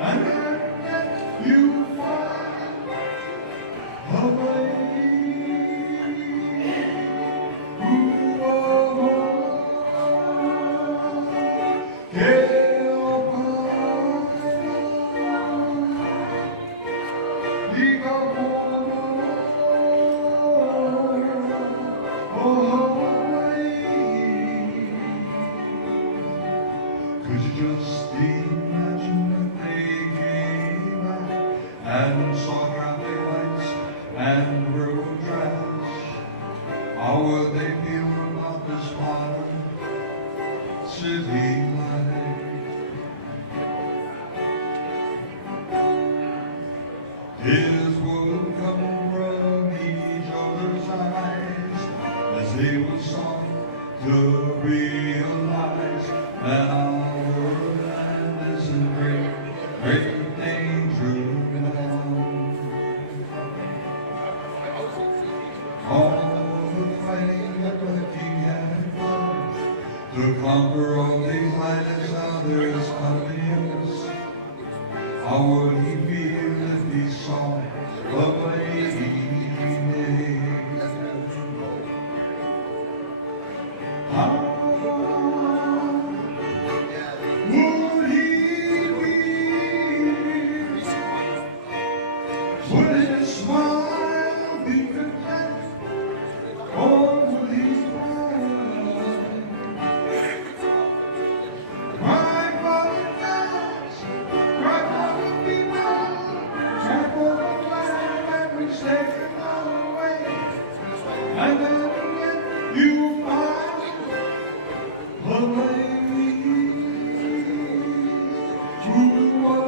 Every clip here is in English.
and yet you find a way. Could you just imagine if they came back and saw traffic lights and road trash? How would they feel about this modern city life? Tears would come from each other's eyes as they would start to realize that our land is in great, great danger now. All the fighting that the king had done to conquer all these islands, now there's others. How would he feel if he saw the lady? How would he feel? Would his smile be content, or would he cry? My brother dies, my brother be well, my brother died, and we taken away, and then again you find a lady who was,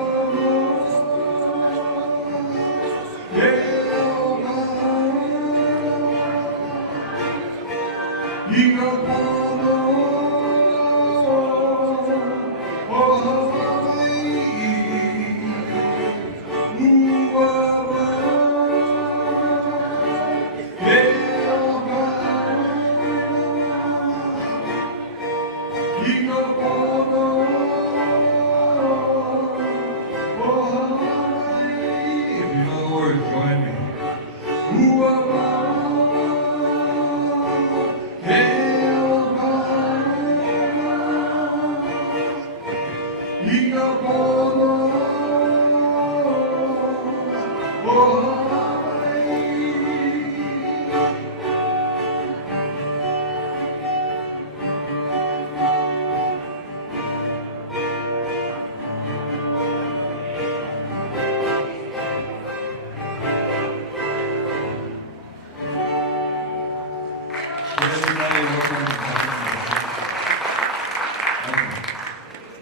yeah, he got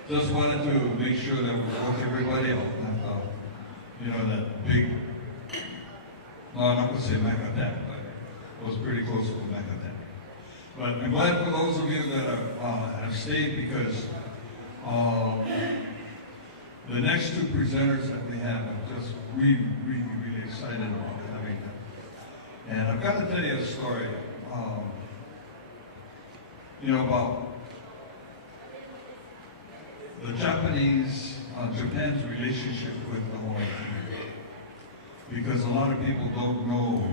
just wanted to make sure that we woke everybody up. You know, that big, well, I'm not going to say Mac attack, but it was pretty close to a Mac attack. But I'm glad for those of you that have stayed, because the next two presenters that we have, I'm just really, really, really excited about having them. And I've got to tell you a story, you know, about the Japanese, Japan's relationship with the Hawaii community, because a lot of people don't know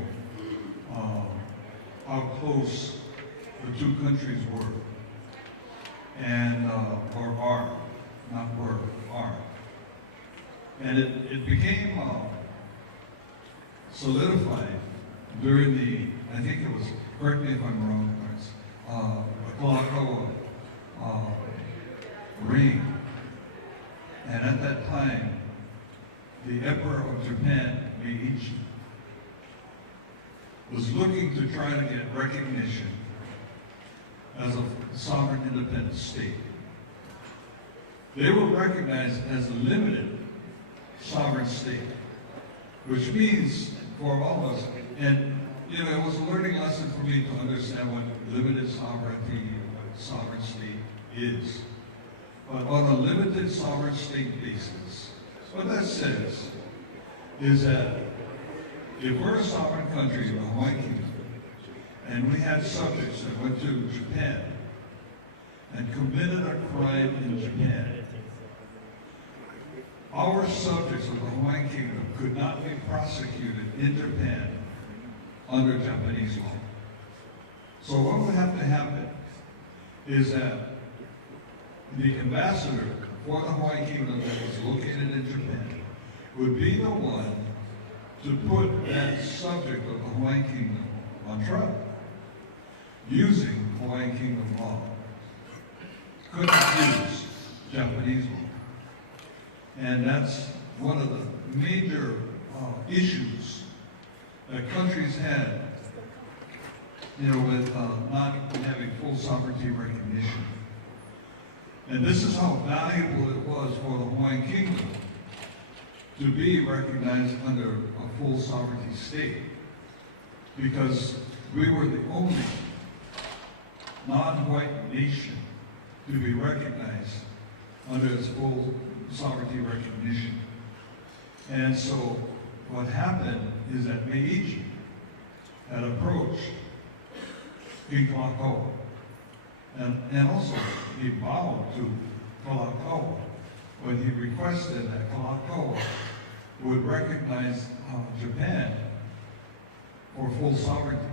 how close the two countries were, and or are, not were, are. And it became solidified during the, I think it was, correct me if I'm wrong, the Kalakaua reign. And at that time, the Emperor of Japan, Meiji, was looking to try to get recognition as a sovereign independent state. They were recognized as a limited sovereign state, which means for all of us, and you know, it was a learning lesson for me to understand what limited sovereignty and what sovereign state is. But on a limited sovereign state basis, what that says is that if we're a sovereign country, the Hawaii Kingdom, and we had subjects that went to Japan and committed a crime in Japan, our subjects of the Hawaiian Kingdom could not be prosecuted in Japan under Japanese law. So what would have to happen is that the ambassador for the Hawaiian Kingdom that was located in Japan would be the one to put that subject of the Hawaiian Kingdom on trial using Hawaiian Kingdom law. Couldn't use Japanese law. And that's one of the major issues that countries had, with not having full sovereignty recognition. And this is how valuable it was for the Hawaiian Kingdom to be recognized under a full sovereignty state, because we were the only non-white nation to be recognized under its full sovereignty recognition. And so what happened is that Meiji had approached King Kalakaua, and also he bowed to Kalakaua when he requested that Kalakaua would recognize Japan for full sovereignty.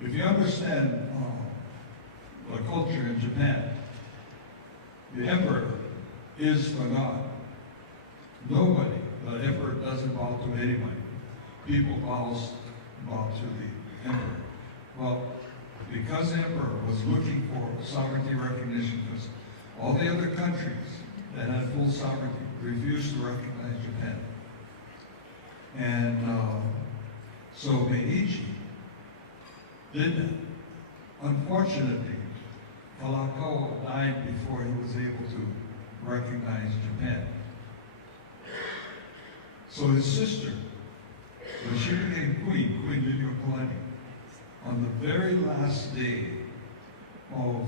If you understand the culture in Japan, the emperor is for God. Nobody, the emperor doesn't bow to anybody. People bow to the emperor. Well, because the emperor was looking for sovereignty recognition, because all the other countries that had full sovereignty refused to recognize Japan. And so Meiji did that. Unfortunately, Kalakaua died before he was able to recognize Japan. So his sister, when she became Queen Liliuokalani, on the very last day of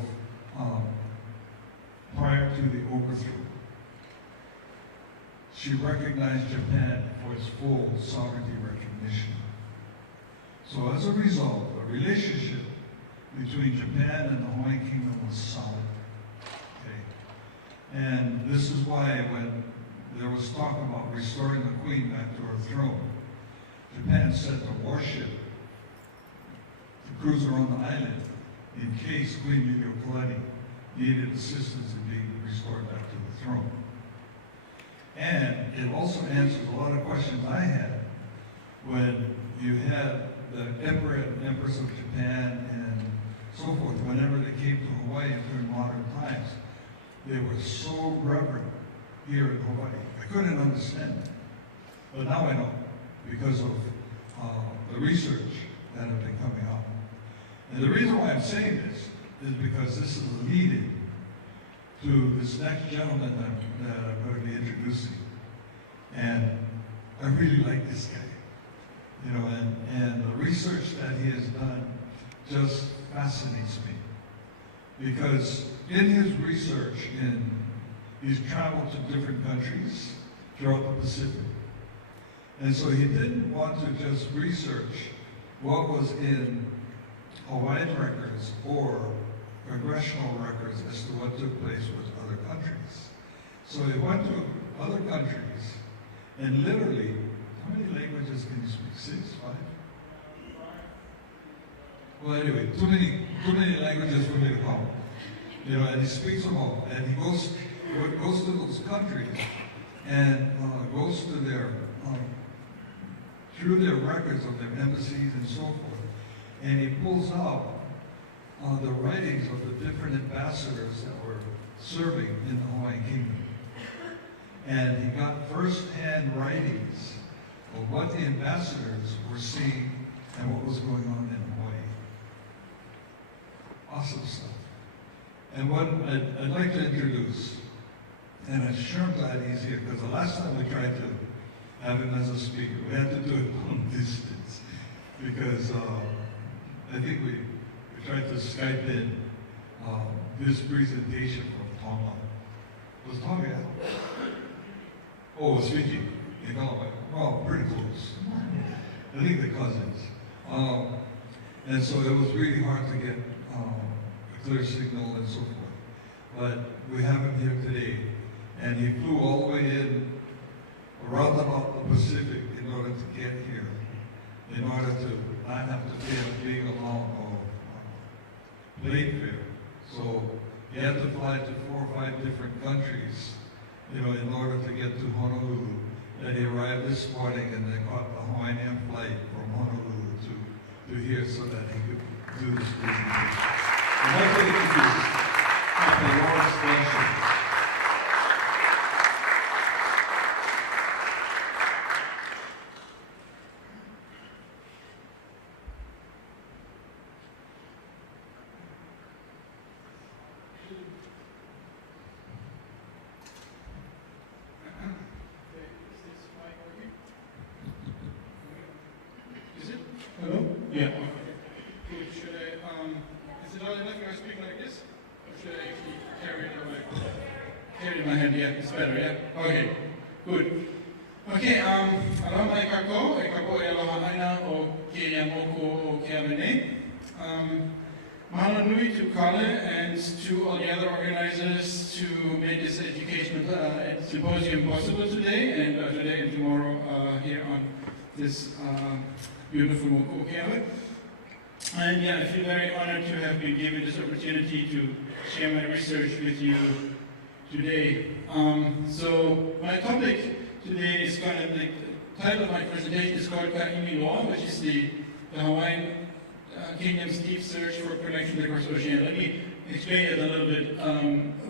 prior to the overthrow, she recognized Japan for its full sovereignty recognition. So as a result, the relationship between Japan and the Hawaiian Kingdom was solid. Okay? And this is why when there was talk about restoring the Queen back to her throne, Japan sent a warship to cruise around the island in case Queen Liliuokalani needed assistance in being restored back to the throne. And it also answers a lot of questions I had when you had the Emperor and Empress of Japan and so forth, whenever they came to Hawaii during modern times. They were so reverent here in Hawaii. I couldn't understand it. But now I know, because of the research that have been coming out. And the reason why I'm saying this is because this is leading to this next gentleman that I'm going to be introducing. And I really like this guy. And the research that he has done just fascinates me. Because in his research, he's traveled to different countries throughout the Pacific. And so he didn't want to just research what was in Hawaiian records or congressional records as to what took place with other countries. So he went to other countries and literally, how many languages can you speak? 6, 5? Well, anyway, too many languages for me to count. And he speaks them all. And he goes to those countries and goes to their, through their records of their embassies and so forth, and he pulls out the writings of the different ambassadors that were serving in the Hawaiian Kingdom. And he got first-hand writings of what the ambassadors were seeing and what was going on in Hawaii. Awesome stuff. And what I'd like to introduce, and I'm sure I'm glad he's here, because the last time we tried to have him as a speaker, we had to do it long distance, because I think we tried to Skype in this presentation from Tonga. Was Tonga out? Oh, speaking in Kalawai. Well, pretty close. I think the cousins. And so it was really hard to get a clear signal and so forth. But we have him here today, and he flew all the way in thought about the Pacific in order to get here, in order to not have to pay a big amount of plane fare. So you have to fly to 4 or 5 different countries, in order to get to Honolulu. And he arrived this morning and they caught the Hawaiian flight from Honolulu to here so that he could do this presentation. I'd like to introduce Dr. Lorenz Gonschor. Hello? Yeah. Good. Should I, is it all enough if I speak like this? Or should I actually carry it away? Carry it in my hand, yeah, it's better, yeah? Okay, good. Okay, aloha mai kako, e kako e aloha aina o Kenya moko o Keamene. Mahalo nui to Kale and to all the other organizers to make this educational symposium possible today and tomorrow here on this beautiful Mokokeawe. And yeah, I feel very honored to have been given this opportunity to share my research with you today. So my topic today is kind of the title of my presentation is called Ka'imi Loa, which is the Hawaiian Kingdom's deep search for connection across oceania. Let me explain it a little bit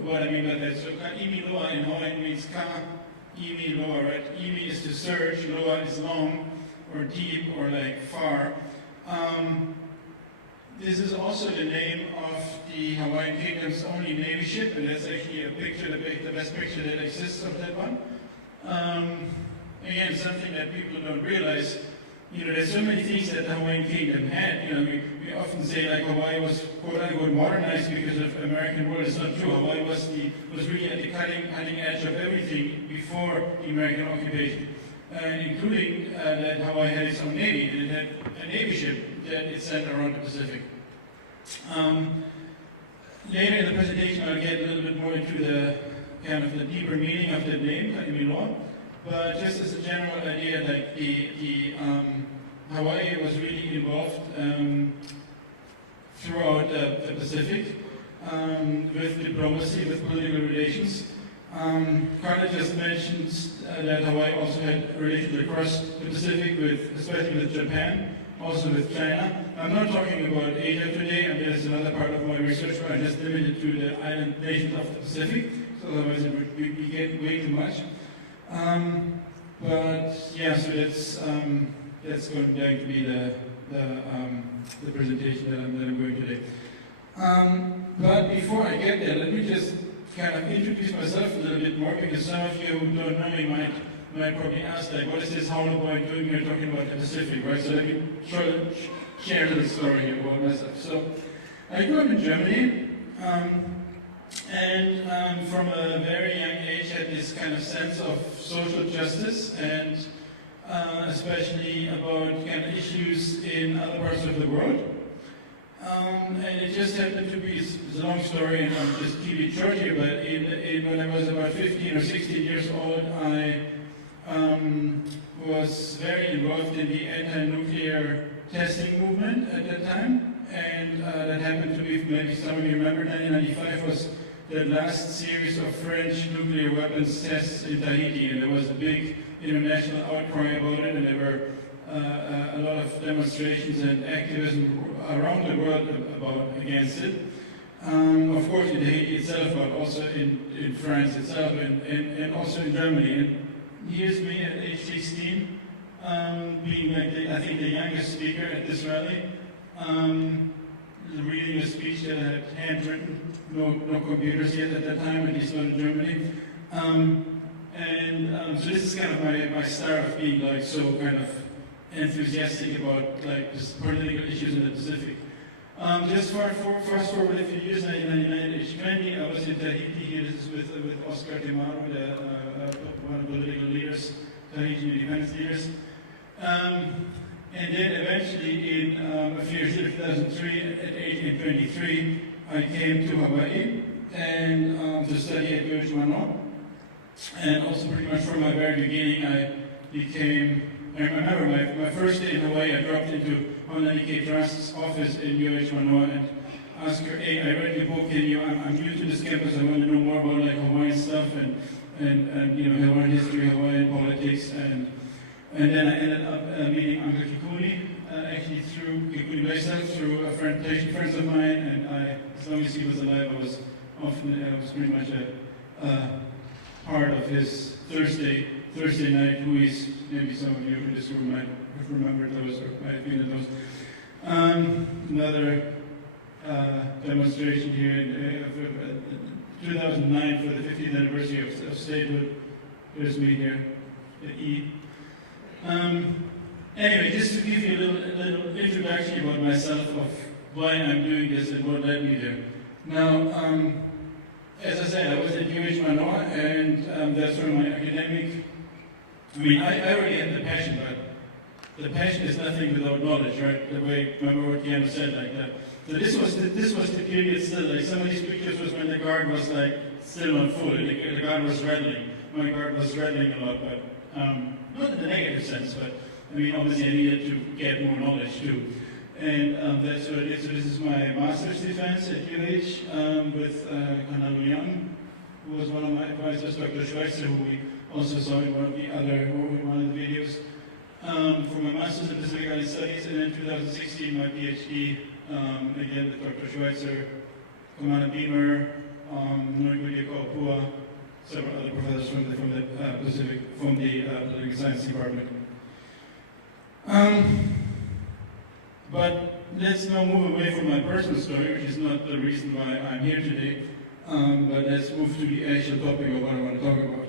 what I mean by that. So Ka'imi Loa in Hawaiian means Ka'imi Loa, right? Imi is to search, Loa is long, or deep, or like far. This is also the name of the Hawaiian Kingdom's only Navy ship, and that's actually a picture, the best picture that exists of that one. Again, something that people don't realize, there's so many things that the Hawaiian Kingdom had. We often say like Hawaii was quote unquote modernized because of American rule. It's not true. Hawaii was really at the cutting edge of everything before the American occupation. Including that Hawaii had its own navy, and it had a navy ship that it sent around the Pacific. Later in the presentation, I'll get a little bit more into the kind of the deeper meaning of the name, Ka'imi Loa. But just as a general idea, like Hawaii was really involved throughout the Pacific with diplomacy, with political relations. Carter just mentioned that Hawaii also had relations across the Pacific, especially with Japan, also with China. I'm not talking about Asia today, and there's another part of my research where I just limited to the island nations of the Pacific, so otherwise it would get way too much. But yeah, so that's going to be the presentation that I'm going today. But before I get there, let me just kind of introduce myself a little bit more, because some of you who don't know me might probably ask, like, what is this Hoʻihoʻi doing here talking about the Pacific, right? So let me try to share a little story here about myself. So I grew up in Germany, and from a very young age had this kind of sense of social justice, and especially about kind of issues in other parts of the world. And it just happened to be, it's a long story and I'll just keep it short here, but when I was about 15 or 16 years old, I was very involved in the anti-nuclear testing movement at that time. And that happened to be, maybe some of you remember, 1995 was the last series of French nuclear weapons tests in Tahiti, and there was a big international outcry about it, and there were a lot of demonstrations and activism around the world against it. Of course in Haiti itself, but also in France itself, and also in Germany. And here's me at age 16, being like I think the youngest speaker at this rally, reading a speech that I had handwritten, no computers yet at that time, at least not in Germany. So this is kind of my start of being like so kind of enthusiastic about like just political issues in the Pacific. Just fast forward a few years, 1999, age 20, I was in Tahiti here. This is with Oscar Timaru, one of the political leaders, Tahitian independence leaders. And then eventually in a few years later, 2003, at age 23, I came to Hawaii and to study at UH. And also pretty much from my very beginning, I became, I remember my first day in Hawaii, I dropped into Honolulu Trust's office in UH Manoa and asked her, hey, I read your book, I'm new to this campus, I want to know more about like Hawaiian stuff and Hawaiian history, Hawaiian politics, and then I ended up meeting Uncle Kikuni, actually through Kikuni myself, through friends of mine, and as long as he was alive, I was pretty much a part of his Thursday night Louis. Maybe some of you in this room might have remembered those or might have been in those. Another demonstration here in 2009 for the 50th anniversary of statehood. There's me here, the E. Anyway, just to give you a little introduction about myself of why I'm doing this and what led me there. Now, as I said, I was at UH Manoa, and that's where my academic, I already had the passion, but the passion is nothing without knowledge, right? The way, remember what Keanu said, like that. So this was the period still, like some of these pictures was when the guard was like still on full, the guard was rattling. My guard was rattling a lot, but not in the negative sense, but obviously I needed to get more knowledge too. And that's what it is. So this is my master's defense at UH with Kanalu Young, who was one of my advisors, Dr. Schweitzer, who we also saw in one of the videos. For my master's in Pacific Island Studies, and in 2016 my PhD, again with Dr. Schweitzer, Commander Beamer, Norigulia Kaupua, several other professors from the Political Science Department. But let's now move away from my personal story, which is not the reason why I'm here today, but let's move to the actual topic of what I want to talk about.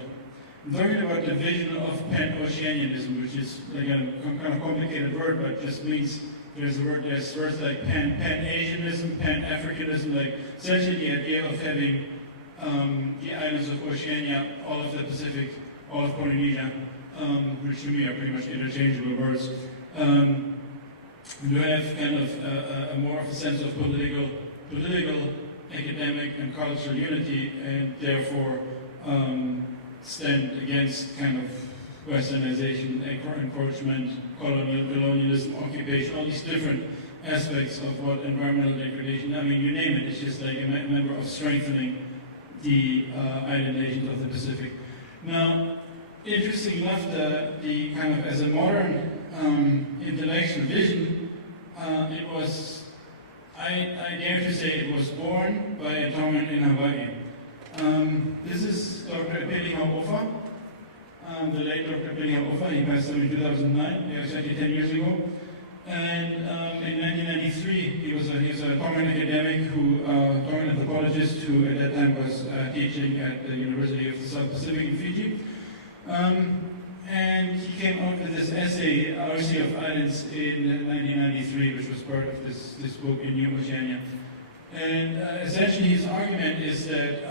I'm talking about the vision of Pan-Oceanianism, which is, again, a kind of complicated word, but just means there's words like Pan-Asianism, Pan-Africanism, like essentially the idea of having the islands of Oceania, all of the Pacific, all of Polynesia, which to me are pretty much interchangeable words. You have kind of a more of a sense of political, academic, and cultural unity, and therefore stand against kind of westernization, encroachment, colonialism, occupation, all these different aspects of what environmental degradation, you name it, it's just like a member of strengthening the island nations of the Pacific. Now, interesting enough, the kind of as a modern intellectual vision, it was, I dare to say it was born by a Tongan in Hawaii. This is Dr. Hoʻihoʻi, the late Dr. Hoʻihoʻi. He passed away in 2009, exactly 10 years ago. And in 1993, he was a Tongan academic, Tongan anthropologist who at that time was teaching at the University of the South Pacific in Fiji. And he came out with this essay, Our Sea of Islands, in 1993, which was part of this book in New Oceania. And essentially his argument is that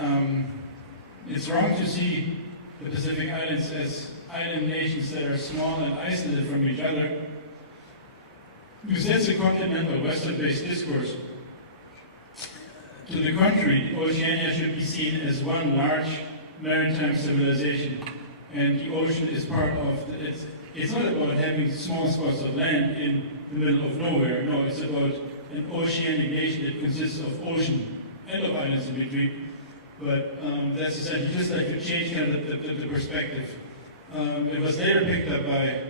it's wrong to see the Pacific Islands as island nations that are small and isolated from each other, because that's a continental Western-based discourse. To the contrary, Oceania should be seen as one large maritime civilization, and the ocean is part of it's not about having small spots of land in the middle of nowhere. No, it's about an oceanic nation that consists of ocean and of islands in between. But that's essentially just like to change kind of the perspective. It was later picked up by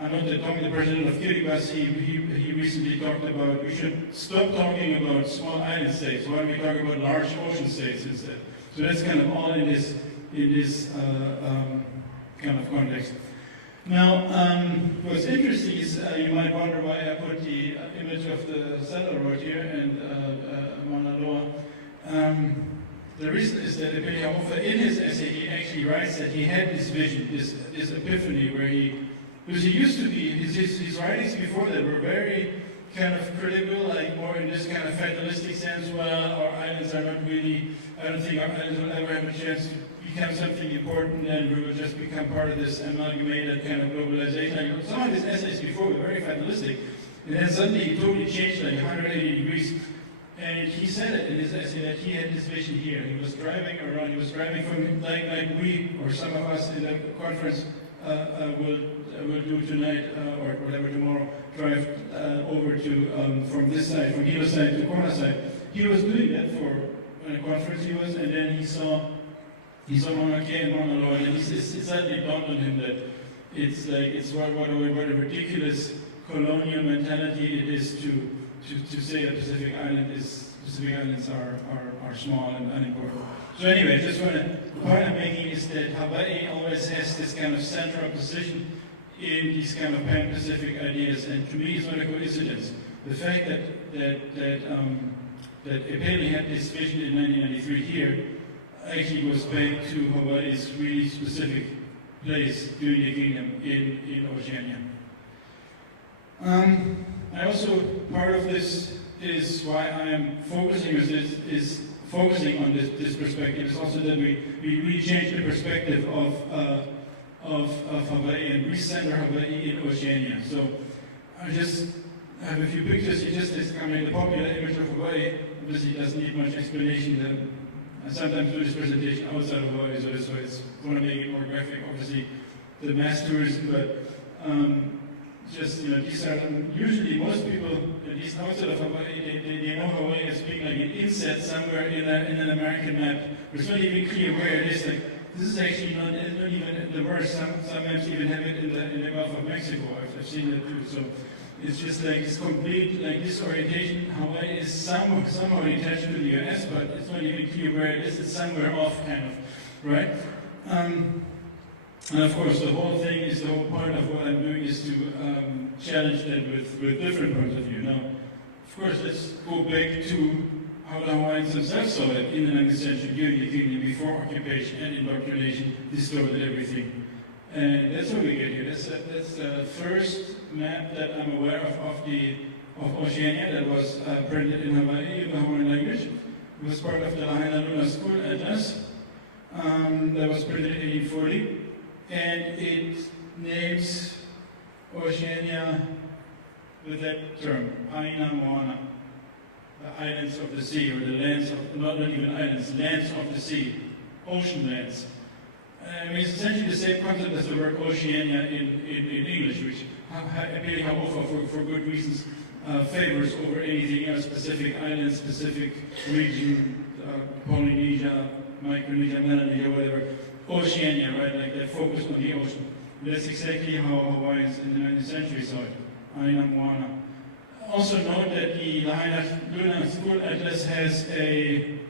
Anote Tong, the president of Kiribati. He recently talked about we should stop talking about small island states. Why don't we talk about large ocean states instead? So that's kind of all in this kind of context. Now, what's interesting is you might wonder why I put the image of the settler right here and Mauna Loa. The reason is that Hoʻihoʻi, in his essay, he actually writes that he had this vision, this epiphany, where because he used to be, his writings before that were very kind of critical, like more in this kind of fatalistic sense. Well, our islands are not really, I don't think our islands will ever have a chance to become something important, and we will just become part of this amalgamated kind of globalization. Some of his essays before were very fatalistic, and then suddenly he totally changed like 180 degrees. And he said it in his essay that he had this vision here. He was driving around, he was driving from, like we, or some of us in the conference will do tonight, or whatever tomorrow, drive over to, from this side, from Hilo side to Kona side. He was doing that for a conference he was, and then he saw Mauna Kea and Mauna Loa, and it suddenly dawned on him that it's what a ridiculous colonial mentality it is to say that Pacific Islands are small and unimportant. So anyway, just the point I'm making is that Hawaii always has this kind of central position in these kind of pan-Pacific ideas, and to me it's not a coincidence. The fact that Epeli had this vision in 1993 here actually goes back to Hawaii's really specific place during the kingdom in Oceania. I also, part of this is why I am focusing on this perspective, is also that we really change the perspective of Hawaii and recenter Hawaii in Oceania. So I just have a few pictures. It's kind of the popular image of Hawaii. Obviously it doesn't need much explanation. I sometimes do this presentation outside of Hawaii, so it's want to make it more graphic. Obviously the mass tourism, but these are usually most people, at least outside of Hawaii, they know Hawaii as being like an inset somewhere in an American map. It's not even clear where it is. Like, this is actually not even the worst. Some maps even have it in the Gulf of Mexico. I've seen that too. So it's just like this complete disorientation. Hawaii is somehow attached to the US, but it's not even clear where it is. It's somewhere off, kind of, right? And of course, the whole point of what I'm doing is to challenge that with different points of view. Now, of course, let's go back to how the Hawaiians themselves saw it in the 19th century, during the kingdom, before occupation and indoctrination distorted everything. And that's how we get here. That's the first map that I'm aware of Oceania that was printed in Hawaii, in the Hawaiian language. It was part of the Lahaina Lunar School Atlas that was printed in 1840. And it names Oceania with that term, Aina Moana, the islands of the sea, or the lands of, not even islands, lands of the sea, ocean lands. It's essentially the same concept as the word Oceania in English, which Epeli Hau'ofa, for good reasons, favors over anything else, Pacific islands, Pacific region, Polynesia, Micronesia, Melanesia, whatever. Oceania, right, like that focus on the ocean. And that's exactly how Hawaiians in the 19th century saw it, Aina Moana. Also note that the Lahaina Lunar School Atlas has it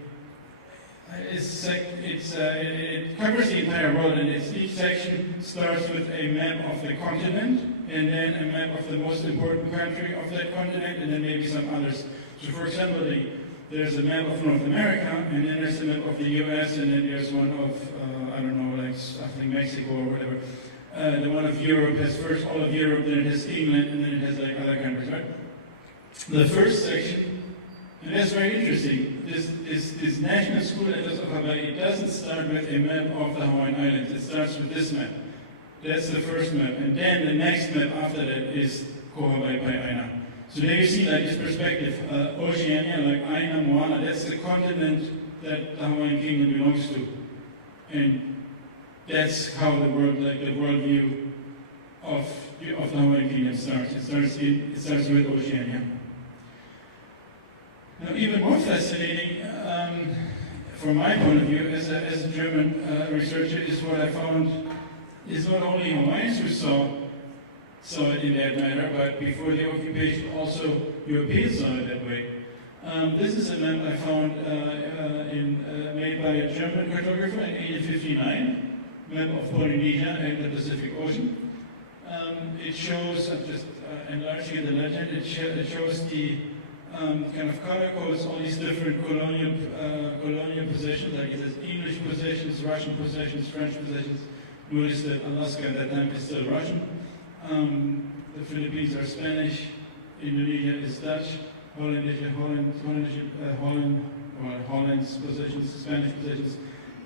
covers the entire world, and each section starts with a map of the continent, and then a map of the most important country of that continent, and then maybe some others. So for example, there's a map of North America, and then there's a map of the US, and then there's one of, I think Mexico or whatever. The one of Europe has first all of Europe, then it has England, and then it has like other countries, right? The first section, and that's very interesting, this National School Atlas of Hawaii, it doesn't start with a map of the Hawaiian Islands, it starts with this map. That's the first map, and then the next map after that is Ko Hawaii Pai Aina. So there you see like this perspective, Oceania, like Aina Moana, that's the continent that the Hawaiian Kingdom belongs to. And that's how the worldview of the Hawaiian Kingdom starts. It starts with Oceania. Now, even more fascinating, from my point of view, as a German researcher, is what I found is not only Hawaiians who saw it in that manner, but before the occupation, also Europeans saw it that way. This is a map I found made by a German cartographer in 1859, map of Polynesia and the Pacific Ocean. It shows, I'm just enlarging the legend, it shows the kind of color codes, all these different colonial possessions, like it says English possessions, Russian possessions, French possessions. Notice that Alaska at that time is still Russian. The Philippines are Spanish, Indonesia is Dutch, Holland's possessions, Spanish possessions.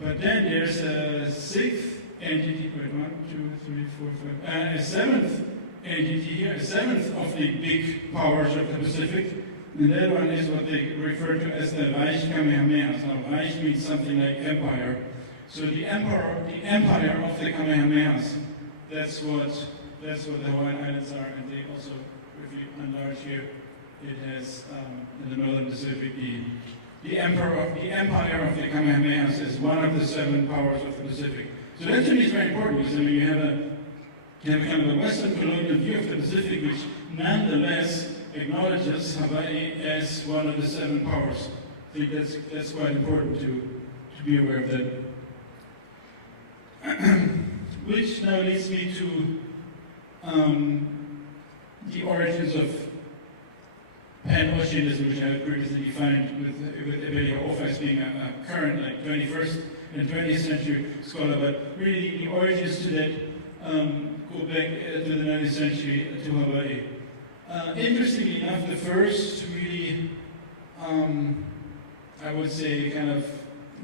But then there's a sixth entity, a seventh entity here, a seventh of the big powers of the Pacific, And that one is what they refer to as the Reich Kamehamehas. Now, Reich means something like empire. So the empire of the Kamehamehas, that's what the Hawaiian Islands are, and they also, if you enlarge here, it has in the Northern Pacific the empire of the Kamehamehas is one of the 7 powers of the Pacific. So that to me is very important because I mean you have a kind of a Western colonial view of the Pacific, which nonetheless acknowledges Hawaii as one of the 7 powers. I think that's quite important to be aware of that. Which now leads me to the origins of Pan-Oceanism, which I have previously defined with Ebeli Hau'ofa as being a current, like 21st and 20th century scholar, but really the origins to that go back to the 19th century to Hawaii. Interestingly enough, the first really, I would say, kind of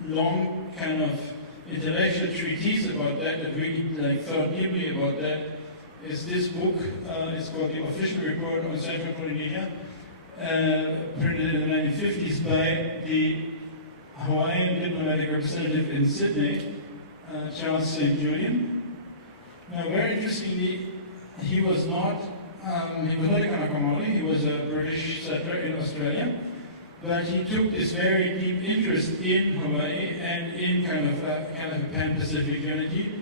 long, kind of intellectual treatise about that really thought deeply about that is this book. It's called The Official Report on Central Polynesia, printed in the 1950s by the Hawaiian diplomatic representative in Sydney, Charles St. Julian. Now, very interestingly, he was not a Kanakamali, he was a British settler in Australia, but he took this very deep interest in Hawaii and in kind of a pan-Pacific unity,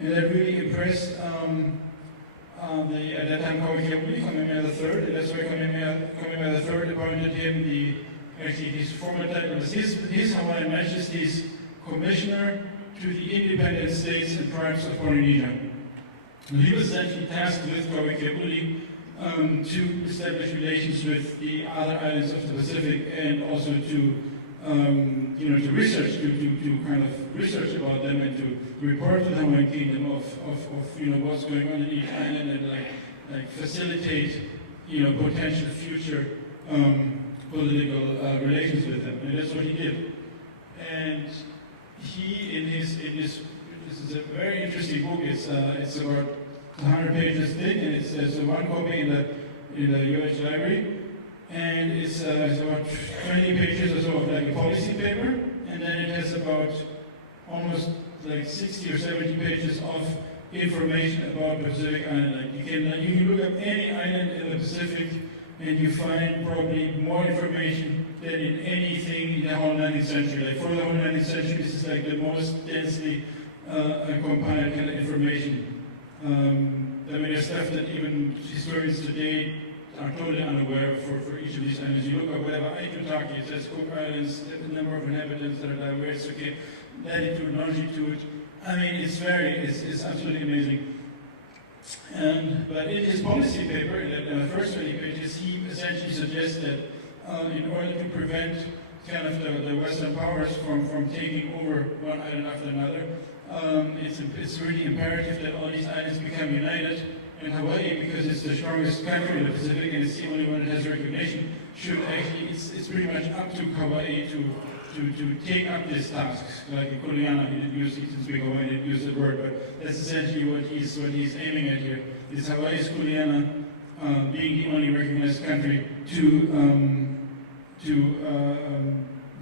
and that really impressed at that time Hoʻihoʻi, Kamehameha III, and that's why Kamehameha III appointed him his former title was His Hawaiian Majesty's Commissioner to the Independent States and Tribes of Polynesia. And he was essentially tasked with Hoʻihoʻi to establish relations with the other islands of the Pacific and also to research, to kind of research about them and to report to the Hawaiian Kingdom of what's going on in each island and like facilitate potential future political relations with them. And that's what he did. And he this is a very interesting book. It's about 100 pages thick, and there's one copy in the U.S. library, and it's about 20 pages or so of like a policy paper, and then it has about almost like 60 or 70 pages of information about the Pacific Island. Like you can look up any island in the Pacific, and you find probably more information than in anything in the whole 19th century. Like for the whole 19th century, this is like the most densely compiled kind of information. I mean, there's stuff that even historians today are totally unaware of for each of these islands. You look at whatever Aitutaki, it says Cook Islands, the number of inhabitants that are diverse, okay, latitude, longitude. I mean, it's absolutely amazing. But in his policy paper, in the first 20 pages, he essentially suggests that in order to prevent kind of the Western powers from taking over one island after another, it's really imperative that all these islands become united, and Hawaii, because it's the strongest country in the Pacific and it's the only one that has recognition, should actually, it's pretty much up to Hawaii to take up this task. Like in Kuleana, he didn't speak Hawaiian, he didn't use the word, but that's essentially what he's aiming at here. Is Hawaii's Kuleana being the only recognized country to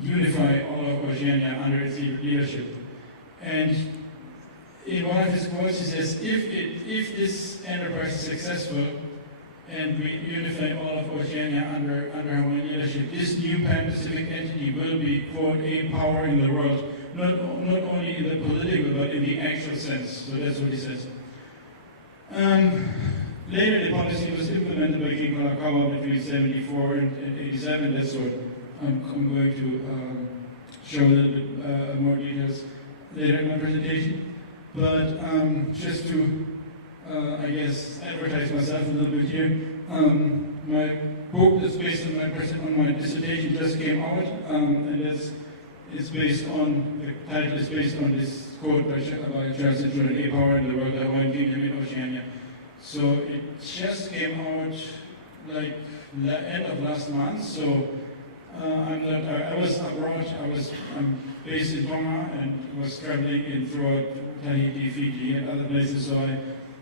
unify all of Oceania under its leadership. And in one of his quotes, he says, if this enterprise is successful and we unify all of Oceania under Hawaiian leadership, this new Pan-Pacific entity will be, quote, a power in the world, not only in the political, but in the actual sense. So that's what he says. Later, the policy was implemented by King Kalakaua between 74 and 87. That's what I'm going to show a little bit more details later in my presentation. But just to, I guess, advertise myself a little bit here, my book that's based on my dissertation just came out, and it's based on, the title is based on this quote by Charles St. Julian, a power in the world, the Hawaiian Kingdom in Oceania. So it just came out like the end of last month, so I was abroad, I'm based in Tonga and was traveling throughout Tahiti, Fiji, and other places, so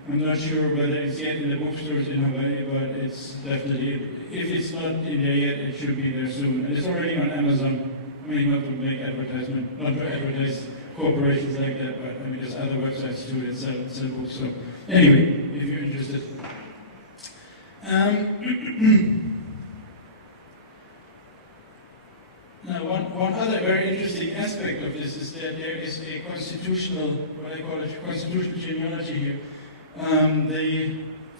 I'm not sure whether it's yet in the bookstores in Hawaii, but it's definitely, if it's not in there yet, it should be there soon. And it's already on Amazon. I mean, not to make advertisement, not to advertise corporations like that, but I mean, there's other websites too that sell books. So anyway, if you're interested. Now, one other very interesting aspect of this is that there is a constitutional, what I call it, constitutional genealogy here.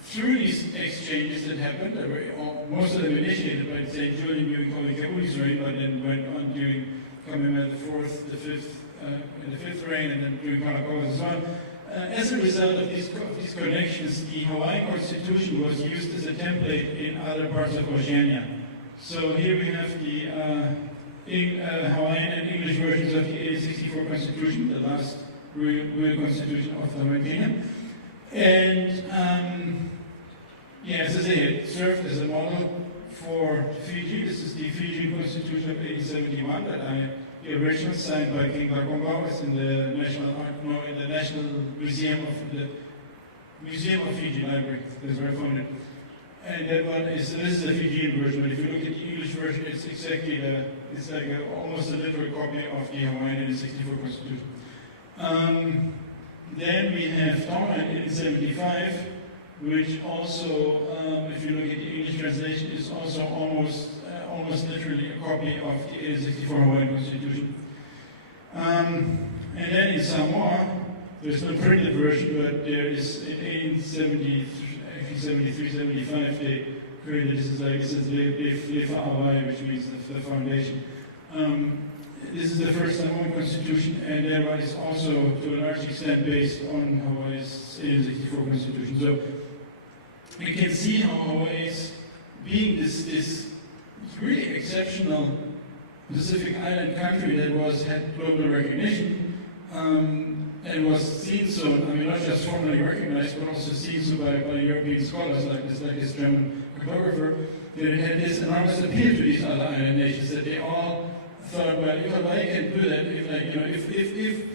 Through these exchanges that happened, that were most of them initiated by St. Julian during Hoʻihoʻi's reign, but then went on during Kamehameha the fifth reign, and then during Kalakaua as well. As a result of these connections, the Hawaiian Constitution was used as a template in other parts of Oceania. So here we have the Hawaiian and English versions of the 1864 Constitution, the last real Constitution of the Hawaiian Kingdom. And as I say, it served as a model for Fiji. This is the Fijian Constitution of 1871 the original signed by King Kakombao. It's in the National Museum of Fiji Library. That's where I found it. And that one is, this is the Fijian version, but if you look at the English version, it's exactly it's like almost a literal copy of the Hawaiian and 64 Constitution. Then we have Tonga in 75, which also, if you look at the English translation, is also almost literally a copy of the 1864 Hawaiian Constitution. And then in Samoa, there's no printed version, but there is in 1873, 75, they created this, Hawaii, which means the foundation. This is the first Samoan constitution, and that one is also to a large extent based on Hawaii's 1864 constitution. So you can see how Hawaii is being this really exceptional Pacific Island country that had global recognition and was seen so, I mean, not just formally recognized, but also seen so by European scholars like this German cartographer, that it had this enormous appeal to these other island nations that they all thought, well, if Hawaii can do that,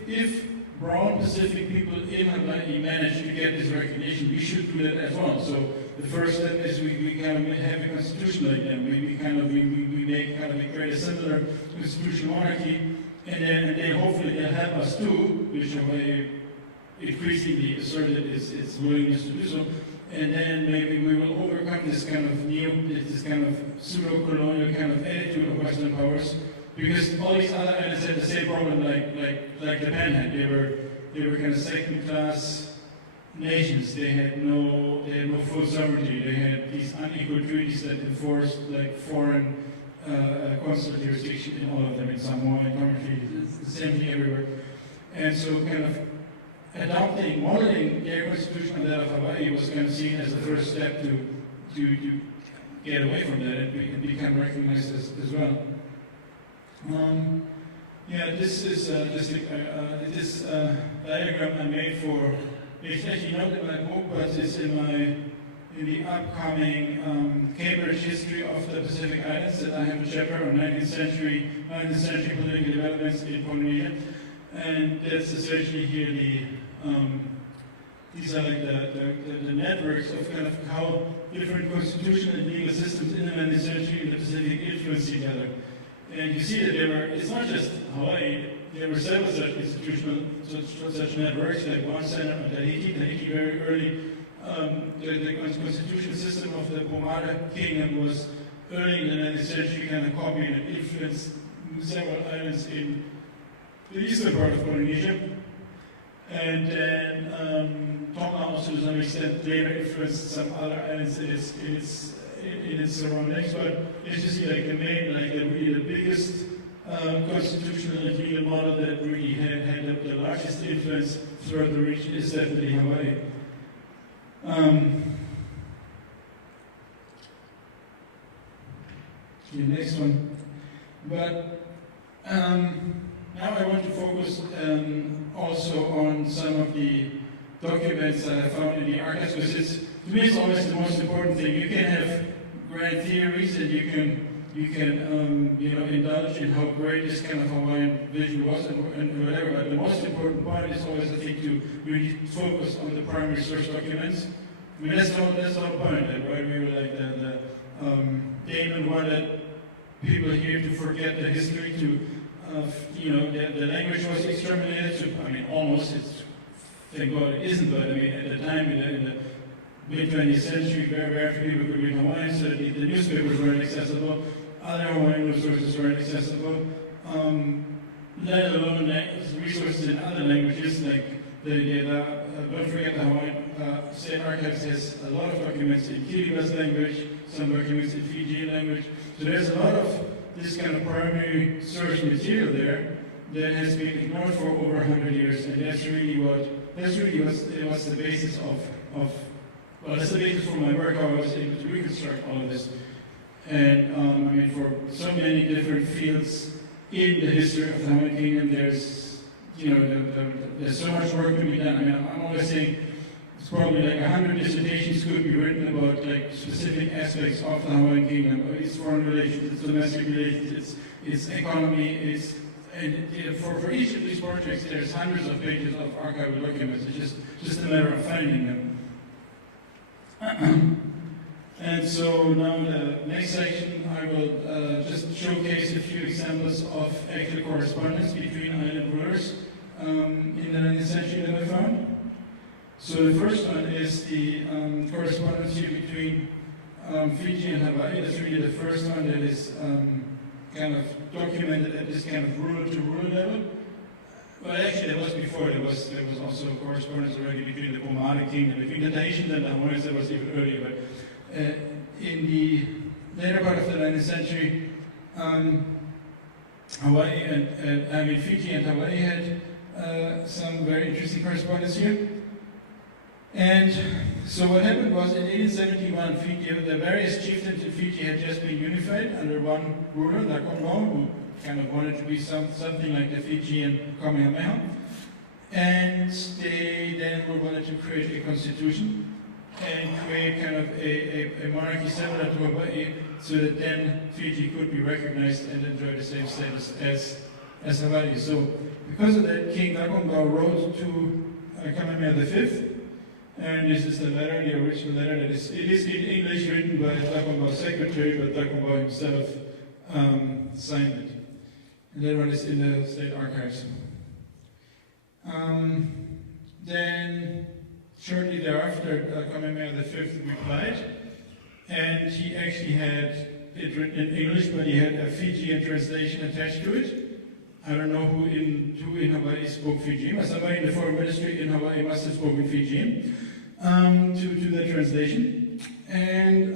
if brown Pacific people in Hawaii manage to get this recognition, we should do that as well. So the first step is we kind of have a constitution like them. We create a similar constitutional monarchy, and then they hopefully they'll help us too, which Hawaii increasingly asserted its willingness to do so. And then maybe we will overcome this kind of pseudo-colonial kind of attitude of Western powers. Because all these other islands had the same problem like Japan had. They were kind of second-class nations. They had no full sovereignty. They had these unequal treaties that enforced like foreign consular jurisdiction in all of them. In Samoa and Tonga, it's the same thing everywhere. And so kind of modeling their constitution on that of Hawaii was kind of seen as the first step to get away from that and become recognized as well. This is this diagram I made for. It's actually not in my book, but it's in the upcoming Cambridge History of the Pacific Islands that I have a chapter on 19th century political developments in Polynesia, and that's essentially here these are like the networks of kind of how different constitutional and legal systems in the 19th century in the Pacific influence each other. And you see that it's not just Hawaii, there were several such institutional, such networks, like one center on Tahiti very early. The constitutional system of the Pomada Kingdom was early in the 19th century kind of copied and influenced several islands in the eastern part of Polynesia. And then Tonga also to some extent later influenced some other islands in its surroundings, but it's just like the biggest constitutional and legal model that really had the largest influence throughout the region is definitely Hawaii. The next one. But now I want to focus also on some of the documents that I found in the archives, because to me it's always the most important thing. You can have grand theories and you can indulge in how great this kind of Hawaiian vision was and whatever. But the most important part is always, I think, to really focus on the primary source documents. I mean, that's the whole point, right? We were like Damon wanted people here to forget the history, the language was exterminated. I mean, almost. Thank God it isn't, but I mean, at the time in the mid-20th century, very few people could read Hawaiian, so the newspapers weren't accessible, other Hawaiian resources weren't accessible, let alone resources in other languages, like don't forget the Hawaiian State Archives has a lot of documents in Kiribati language, some documents in Fijian language, so there's a lot of this kind of primary source material there that has been ignored for over 100 years, and that's really what's the basis that's the basis for my work, how I was able to reconstruct all of this. And I mean, for so many different fields in the history of the Hawaiian Kingdom, there's so much work to be done. I mean, I'm always saying it's probably like 100 dissertations could be written about like specific aspects of the Hawaiian Kingdom, its foreign relations, its domestic relations, its economy, and for each of these projects, there's hundreds of pages of archival documents. It's just a matter of finding them. And so now the next section, I will just showcase a few examples of actual correspondence between island rulers in the 19th century that I found. So the first one is the correspondence here between Fiji and Hawaii. That's really the first one that is kind of documented at this kind of ruler-to-ruler level. But actually, there was before. There was also correspondence already between the Pomare Kingdom, between the Tahitians and the Hawaiians. That was even earlier. But in the later part of the 19th century, Fiji and Hawaii had some very interesting correspondence here. And so what happened was in 1871, Fiji, the various chieftains in Fiji had just been unified under one ruler, Nakongo, who kind of wanted to be something like the Fijian Kamehameha. And they then wanted to create a constitution and create kind of a monarchy similar to Hawaii, so that then Fiji could be recognized and enjoy the same status as Hawaii. So because of that, King Nakongo wrote to Kamehameha V, and this is the letter, the original letter. It is in English, written by Nakongo's secretary, but Nakongo himself signed it. And that one is in the state archives. Then, shortly thereafter, Kamehameha V replied, and he actually had it written in English, but he had a Fijian translation attached to it. I don't know who in Hawaii spoke Fijian, but somebody in the foreign ministry in Hawaii must have spoken Fijian to the translation. And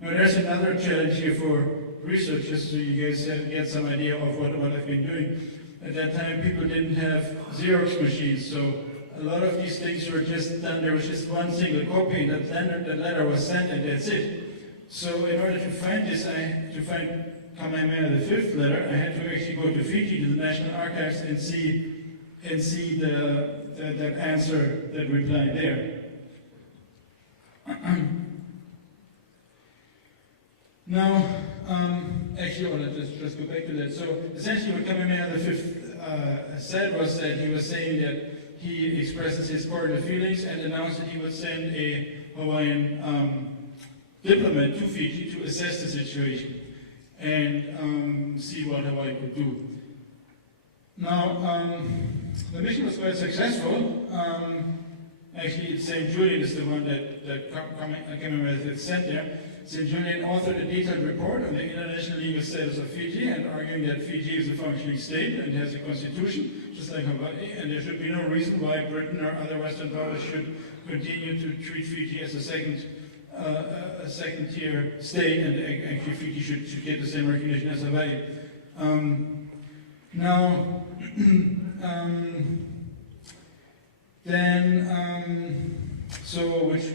now there's another challenge here for research, just so you guys get some idea of what I've been doing. At that time, people didn't have Xerox machines, so a lot of these things were just done. There was just one single copy, and that letter was sent, and that's it. So in order to find this, to find Kamehameha V letter, I had to actually go to Fiji, to the National Archives, and see that answer, that reply there. Now, actually, I want to just go back to that. So essentially, what Kamehameha V said was that he was saying that he expresses his cordial feelings and announced that he would send a Hawaiian diplomat to Fiji to assess the situation and see what Hawaii could do. Now, the mission was quite successful. Actually, St. Julian is the one that Kamehameha V sent there. St. Julian authored a detailed report on the international legal status of Fiji, and arguing that Fiji is a functioning state and has a constitution, just like Hawaii, and there should be no reason why Britain or other Western powers should continue to treat Fiji as a second-tier state, and actually Fiji should get the same recognition as Hawaii.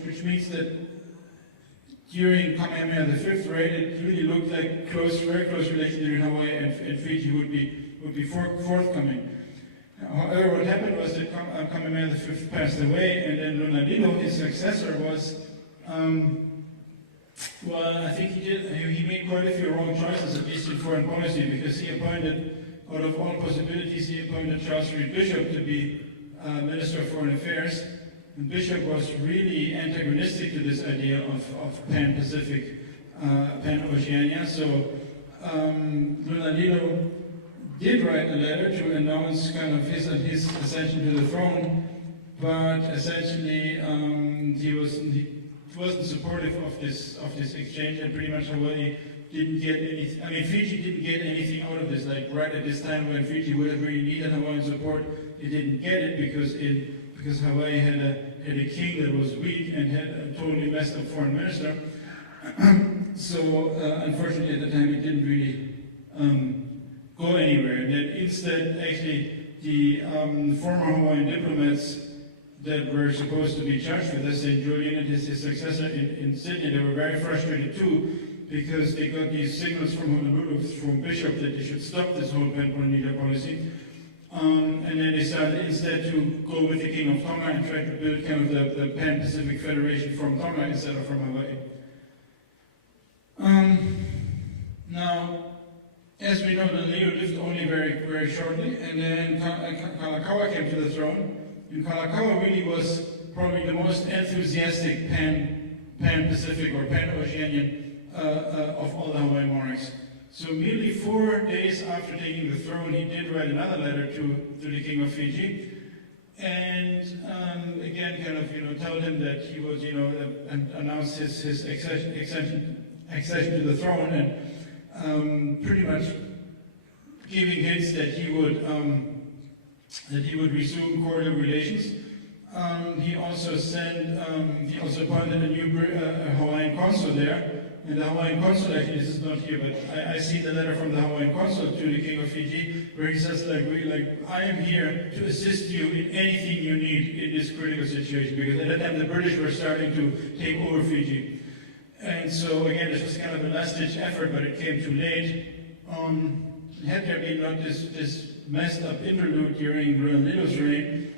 Which means that during Kamehameha V reign, it really looked like very close relations between Hawaii and Fiji would be forthcoming. However, what happened was that Kamehameha V passed away, and then Lunalilo, his successor, was Well, I think he did. He made quite a few wrong choices, at least in foreign policy, because he appointed, out of all possibilities, he appointed Charles Reed Bishop to be Minister of Foreign Affairs. And Bishop was really antagonistic to this idea of pan-Pacific, pan-Oceania. So Lunalilo did write a letter to announce kind of his ascension to the throne, but essentially he wasn't supportive of this exchange, and pretty much Hawaii didn't get anything. I mean, Fiji didn't get anything out of this. Like right at this time when Fiji would have really needed Hawaiian support, it didn't get it because Hawaii had a king that was weak and had a totally messed up foreign minister. So unfortunately, at the time, it didn't really go anywhere. And then instead, actually, the former Hawaiian diplomats that were supposed to be charged with this, St. Julian and his successor in Sydney, they were very frustrated too, because they got these signals from Honolulu, from Bishop, that they should stop this whole pan-Polynesia policy. And then they started instead to go with the King of Tonga and try to build kind of the Pan-Pacific Federation from Tonga instead of from Hawaii. Now, as we know, Leo lived only very, very shortly, and then Kalakaua came to the throne. And Kalakaua really was probably the most enthusiastic pan-Pacific or pan-Oceanian of all the Hawaiian monarchs. So merely 4 days after taking the throne, he did write another letter to the King of Fiji, and again, kind of told him that he was announced his accession to the throne, and pretty much giving hints that he would resume cordial relations. He also appointed a new Hawaiian consul there. And the Hawaiian consul, actually, this is not here, but I see the letter from the Hawaiian consul to the King of Fiji, where he says, I am here to assist you in anything you need in this critical situation, because at that time the British were starting to take over Fiji. And so, again, this was kind of a last-ditch effort, but it came too late. Had there been not this messed up interlude during Lunalilo's reign,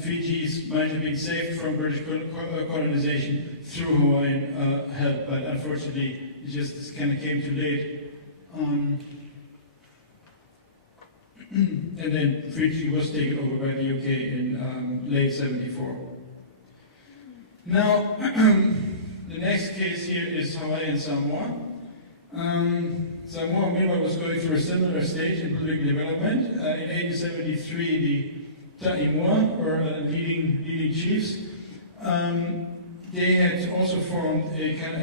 Fiji's might have been saved from British colonization through Hawaiian help, but unfortunately it just kind of came too late. And then Fiji was taken over by the UK in late '74. Now, the next case here is Hawaii and Samoa. Samoa, meanwhile, was going through a similar stage in political development. In 1873, the Ta'imua, or leading chiefs, they had also formed a kind of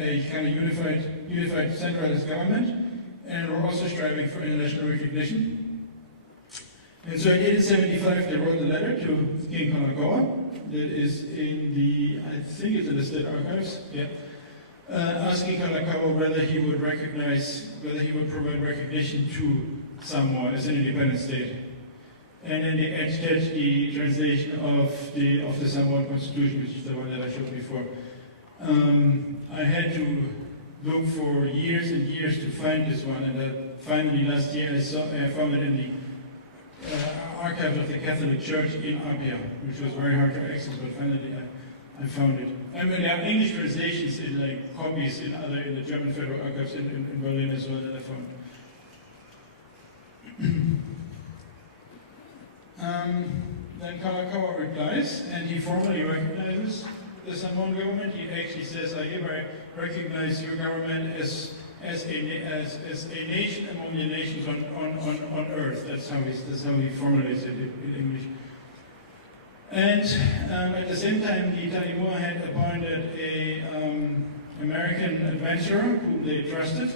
unified centralized government, and were also striving for international recognition. And so in 1875, they wrote a letter to King Kalakaua, that is in the, I think it's in the State Archives, yeah, asking Kalakaua whether he would provide recognition to Samoa as an independent state. And then they attached the translation of the Samoan Constitution, which is the one that I showed before. I had to look for years and years to find this one, and finally last year I found it in the archives of the Catholic Church in Apia, which was very hard to access, but finally I found it. I mean, there are English translations in copies in the German Federal Archives in Berlin as well that I found. Then Kalakaua replies, and he formally recognizes the Samoan government. He actually says, I hereby recognize your government as a nation among the nations on earth. That's how he formulates it in English. And at the same time, the Ta'imua had appointed an American adventurer whom they trusted,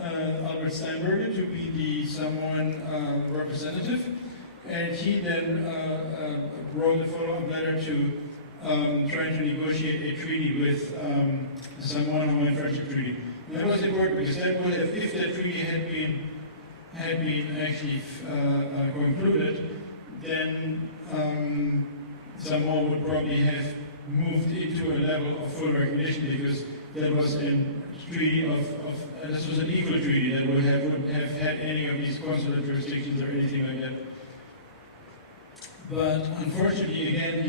Albert Steinberger, to be the Samoan representative. And he then wrote a follow-up letter to try to negotiate a treaty with the Samoan-Hawaiian Friendship Treaty. And that was important because that would have, if that treaty had been actually concluded, then Samoa would probably have moved into a level of full recognition, because that was a treaty this was an equal treaty that would have had any of these consular jurisdictions or anything like that. But unfortunately, again,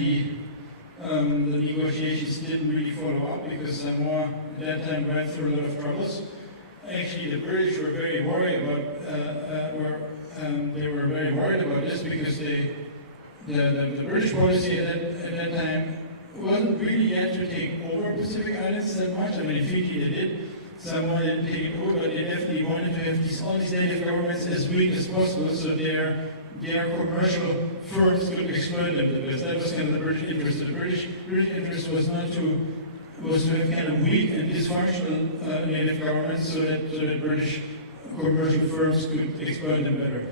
the negotiations didn't really follow up because Samoa at that time went through a lot of troubles. Actually, the British were very worried about this because the British policy at that time wasn't really yet to take over Pacific Islands that much. I mean, Fiji they did, Samoa didn't take it over, but they definitely wanted to have all these native governments as weak as possible, so their commercial firms could exploit them. Because that was kind of the British interest. The British interest was to have kind of weak and dysfunctional native governments, so that British commercial firms could exploit them better.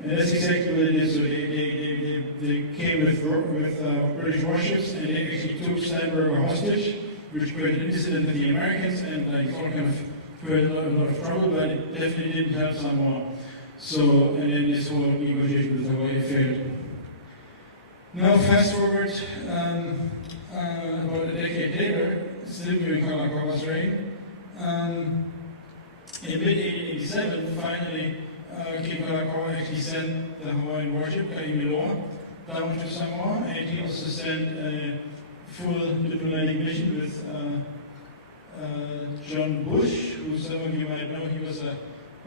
And that's exactly what it is. So they came with British warships, and they actually took Steinberger hostage, which created an incident with the Americans, and like all kind of created a lot of trouble, but it definitely didn't help Samoa. So, and then this whole negotiation with Hawaii failed. Now fast forward about a decade later, still during Kalakaʻa's reign, in mid-1887, finally, King Kalakaʻa actually sent the Hawaiian warship, Kaimiloa, down to Samoa, and he also sent a full diplomatic mission with John Bush, who some of you might know. He was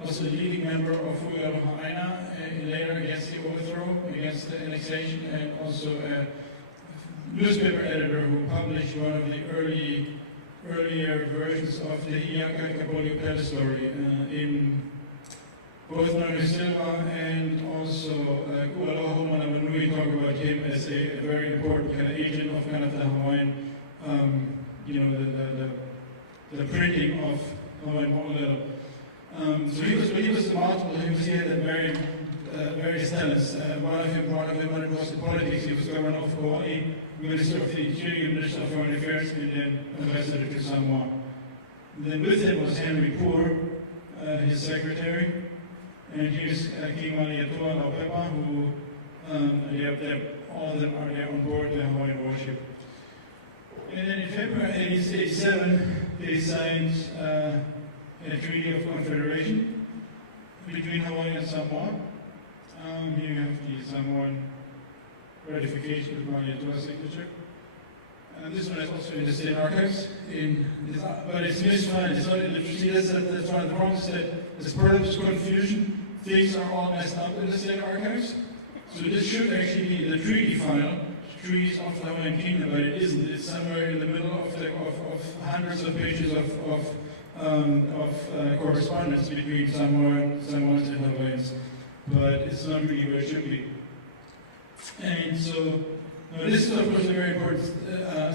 also a leading member of Hoʻihoʻi later against the overthrow, against the annexation, and also a newspaper editor who published one of the earlier versions of the Hiaka Kapolio Pele story in both Noe Silva and also Kualoha Manamanui talk about him as a very important kind of agent of kind of the Hawaiian, the printing of Hawaiian Mo'olelo. So he was multiple. He had various talents. One of them was in politics. He was governor of Hoʻihoʻi, Minister of the Interior, Minister of Foreign Affairs, and then ambassador to Samoa. And then with him was Henry Poor, his secretary, and here's King Malietoa Laupepa, who all of them are there on board the Hawaiian warship. And then in February 1887, they signed a Treaty of Confederation between Hawaii and Samoa. Here you have the Samoan ratification with Malietoa's signature. And this one is also in the state archives, but it's misfound. It's not in the treaty. That's one of the problems, that as part of this confusion, things are all messed up in the state archives. So this should actually be the treaty file, treaties of the Hawaiian Kingdom, but it isn't. It's somewhere in the middle of hundreds of pages of correspondence between Samoans and Hawaiians, but it's not really where it should be. And so this is, of course, a very important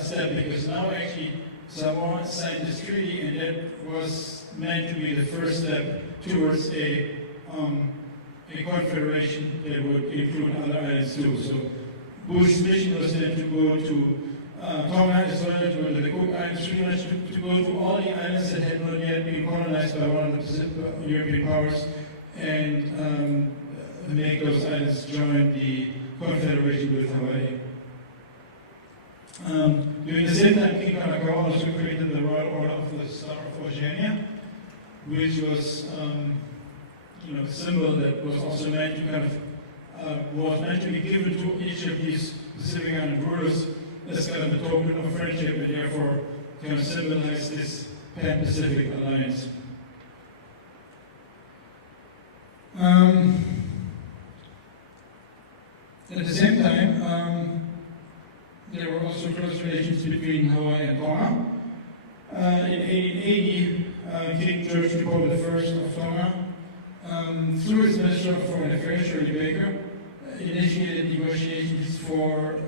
step, because now actually Samoa signed this treaty, and that was meant to be the first step towards a confederation that would include other islands too. So Bush's mission was then to go to Tonga as well, to the Cook Islands, pretty much to go to all the islands that had not yet been colonized by one of the Pacific European powers, and make those islands join the confederation with Hawaii. During the same time, King Kalakaʻa also created the Royal Order of the Star of Oceania, which was a symbol that was also meant to kind of was meant to be given to each of these Pacific Island rulers as kind of a token of friendship, and therefore kind of symbolize this Pan-Pacific alliance. At the same time, there were also close relations between Hawaii and Tonga. In 1880, King George Paul I of Tonga, through his Minister of Foreign Affairs, Shirley Baker, initiated negotiations for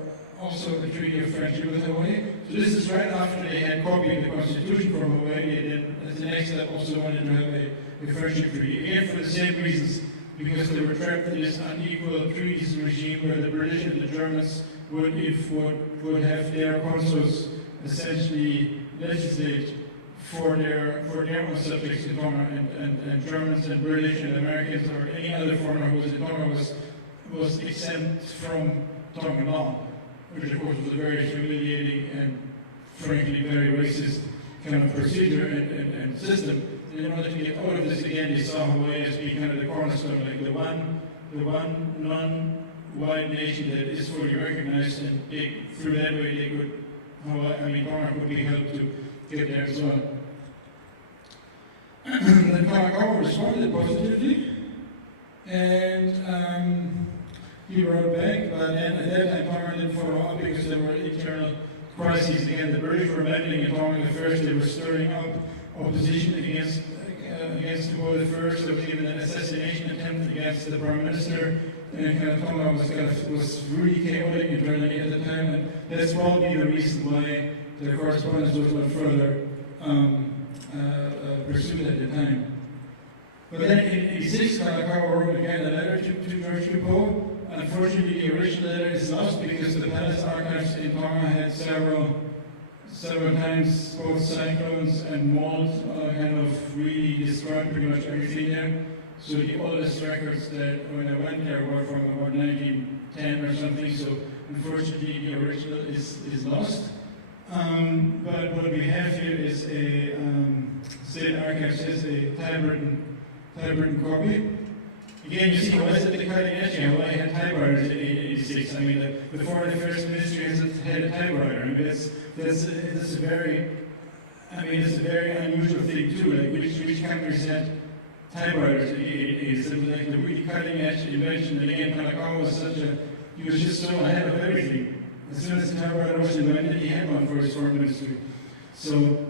also the Treaty of Friendship with Hawaii. So this is right after they had copied the Constitution from Hawaii, and then as the next step also wanted to have a friendship treaty. Again, for the same reasons, because they were trapped in this unequal treaties regime where the British and the Germans would have their consuls essentially legislate for their own subjects in Tonga, and Germans and British and Americans or any other foreigner who was in Tonga was exempt from Tongan law, which of course was a very humiliating and frankly very racist kind of procedure and system. And in order to get out of this again, they saw Hawaii as being kind of the cornerstone, like the one white nation that is fully recognized, and through that way they could, Tonga could be helped to get there as well. Then Kalakaua responded positively, and he wrote back, but then at that time Tonga didn't follow up because there were internal crises. Again, the British were meddling in Tonga at first. They were stirring up opposition against Hoʻihoʻi first. There was even an assassination attempt against the Prime Minister, and Tonga was really chaotic internally at the time, and that's probably the reason why the correspondence was not further pursued at the time. But then in 1986, Kalakaua wrote again a letter to George Tupou. Unfortunately, the original letter is lost because the palace archives in Tonga had several times both cyclones and mold really destroyed pretty much everything there. So the oldest records that when I went there were from about 1910 or something. So unfortunately, the original is lost. But what we have here is a State Archives has a typewritten copy. Again, you see Hawaii's at the cutting edge. Hawaii had typewriters in 1886. The foreign affairs ministry had a typewriter. That's a very unusual thing too. Like which countries had typewriters in 1886? It was like the really cutting edge invention. And again, Kalakaua was he was just so ahead of everything. As soon as the typewriter was invented, he had one for his foreign ministry. So.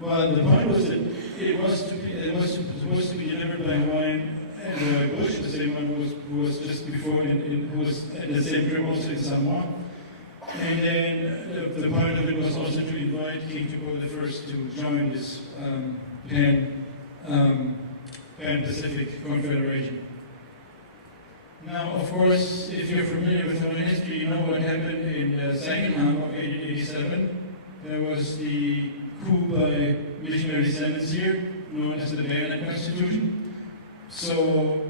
Well, the point was that it was supposed to be delivered by Hawaiian and Bush, the same one who was just before, who was at the same trip also in Samoa. And then the point of it was also to invite King Tupou I to join this Pan-Pacific Confederation. Now, of course, if you're familiar with Hawaiian history, you know what happened in the second half of 1887. There was the coup by missionary descendants here, known as the Bayonet Constitution. So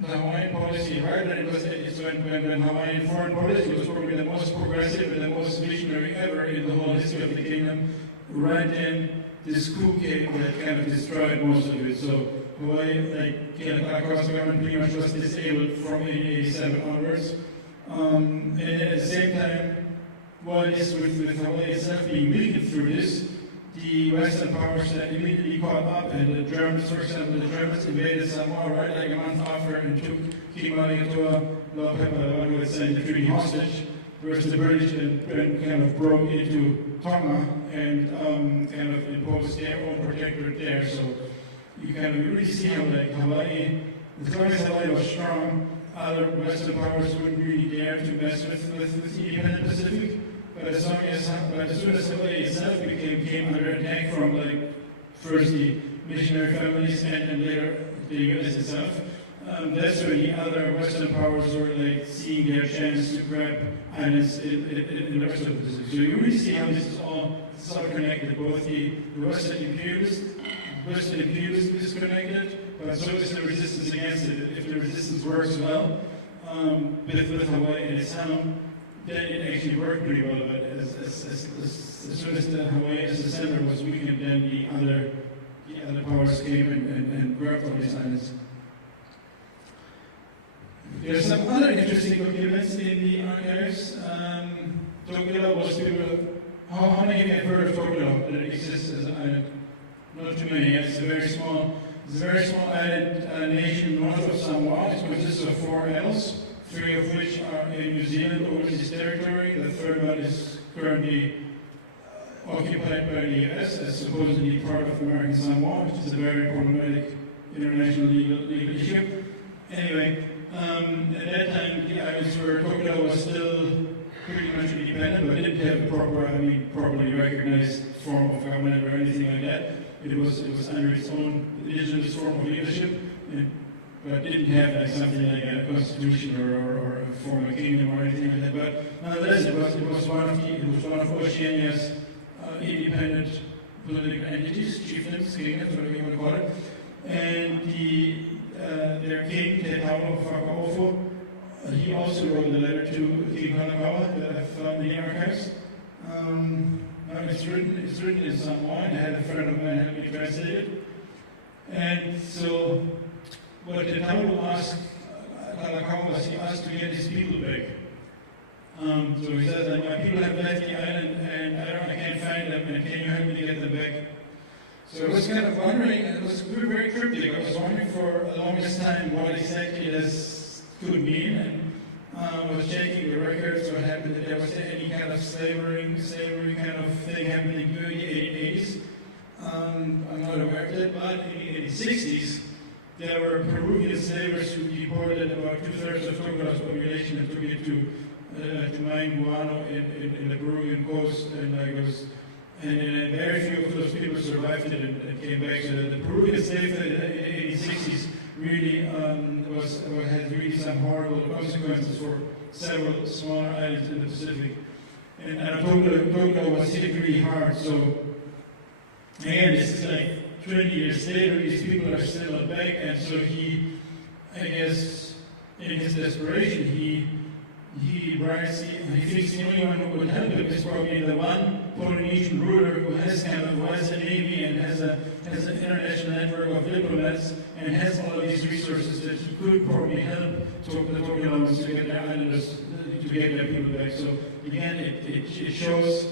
the Hawaiian policy, right, and it's when Hawaiian foreign policy was probably the most progressive and the most visionary ever in the whole history of the kingdom. Right then, this coup came that kind of destroyed most of it. So Hawaii, like Kalakaua's government, pretty much was disabled from 1887 onwards. And at the same time, what is with Hawaii itself being weakened through this, the Western powers that immediately caught up, and the Germans, for example, the Germans invaded Samoa right like a month after and took King Malietoa Laupepa, the one who had signed the treaty, hostage, whereas the British then kind of broke into Tonga and kind of imposed their own protectorate there. So you really see how like Hawaii, as long as Hawaii was strong, other Western powers wouldn't really dare to mess with the independent Pacific. But as soon as Hawaii itself came under attack from like first the missionary families and later the U.S. itself, that's when the other Western powers were like seeing their chance to grab islands in the rest of the Pacific. So you really see how this is all connected. Both the Western imperialists is connected, but so is the resistance against it. If the resistance works well with Hawaii and its sound, then it actually worked pretty well. But as soon as the Hawaii as the center was weakened, then the other powers came and grabbed all these islands. There are some other interesting documents in the archives. Tokila was people. How many of you have heard of Tokila that exists as an island? Not too many. It's a very small island nation north of Samoa. It consists of 4 islands, 3 of which are in New Zealand overseas territory. The third one is currently occupied by the U.S. as supposedly part of American Samoa, which is a very problematic international legal issue. Anyway, at that time, the islands where Tokila was still pretty much independent, but didn't have a properly recognized form of government or anything like that. It was under its own indigenous form of leadership, but didn't have like something like a constitution or a form of kingdom or anything like that. But nonetheless, it was one of Oceania's independent political entities, chieftains, kingdoms, whatever you want to call it. And their king, Te Tauno Whakaofo, he also wrote a letter to King Kalakaua that I found in the archives. Now it's written in Samoan. I had a friend of mine help me translate it. And so what the town asked Kalakaua was he asked to get his people back. So he says, my people have left the island and I can't find them, and can you help me to get them back? So I was kind of wondering, and it was very cryptic, I was wondering for the longest time what exactly this could mean, and I was checking the records, what happened, if there was any kind of slavery kind of thing happening during the 80s. I'm not aware of that, but in the 60s, there were Peruvian slavers who deported about 2/3 of Tokyo's population and took it to mine guano in the Peruvian coast and Lagos. And very few of those people survived it and came back. So the Peruvian slave trade in the 60s really had really some horrible consequences for several smaller islands in the Pacific. And Tokyo was hit really hard. So again, this is like 20 years later, these people are still not back. And so he, I guess, in his desperation, he thinks the only one who would help him is probably the one Polynesian ruler who has a navy and has an international network of diplomats and has all of these resources that he could probably help the Tokelauans to get their islanders, to get their people back. So again, it shows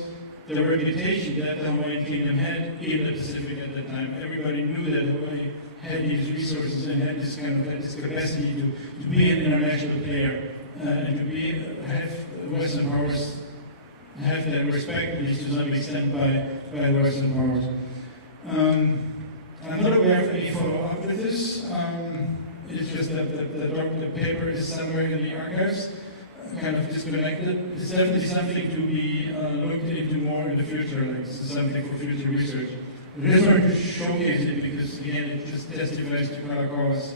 the reputation that the Hawaiian Kingdom had in the Pacific at the time. Everybody knew that Hawaii had these resources and had this capacity to be an international player. And to have Western powers have that respect, at least to some extent, by the Western powers. I'm not aware of any follow-up with this. It's just that the paper is somewhere in the archives, kind of disconnected. It's definitely something to be looked into more in the future, like something for future research. I just wanted to showcase it because, again, it just testifies to Kalakaua's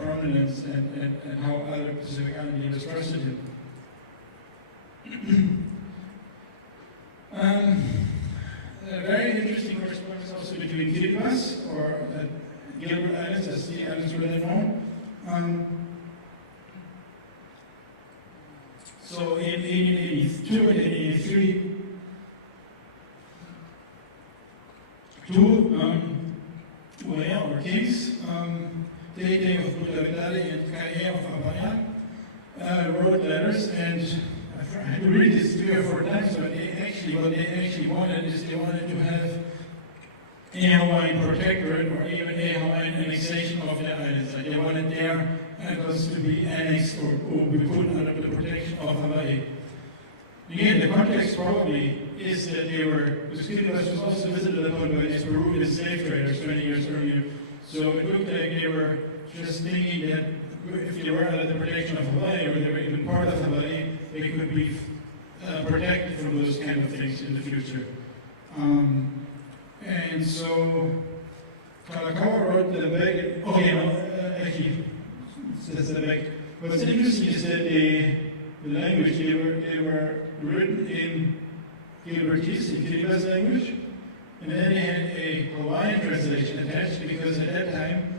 prominence and how other Pacific Island leaders trusted him. A very interesting correspondence also between Kiribati, or Gilbert Islands, as the islands were then known. So in 1882 and 1883, two Waea, or kings, Teite of Putavitari and Kaea of Apaya, wrote letters, and I had to read this 3 or 4 times, but what they actually wanted is they wanted to have a Hawaiian protectorate or even a Hawaiian annexation of the islands. Like they wanted their islands to be annexed or be put under the protection of Hawaii. Again, the context probably is that they were, because Kiribati was also visited upon by these Peruvian slave traders 20 years earlier. So it looked like they were just thinking that if they were under the protection of Hawaii, or they were even part of Hawaii, they could be protected from those kind of things in the future. And so Kalakaua wrote the back, actually, says the back. What's interesting is that the language, they were written in Gilbertese, in Kiribati language, and then they had a Hawaiian translation attached because at that time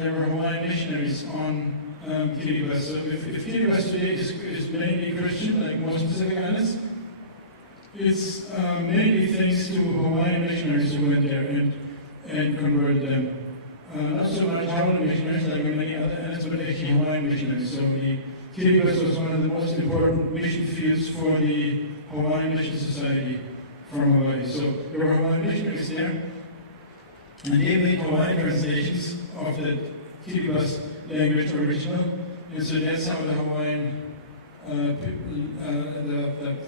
there were Hawaiian missionaries on Kiribati. So if Kiribati today is mainly Christian, like most Pacific Islands, it's mainly thanks to Hawaiian missionaries who went there and converted them. Not so much Hawaiian missionaries like many other islands, but actually Hawaiian missionaries. So the Kiribati was one of the most important mission fields for the Hawaiian Mission Society from Hawaii. So there were Hawaiian missionaries there, and they made Hawaiian translations of the Kiribati language original, and so that's how the Hawaiian, the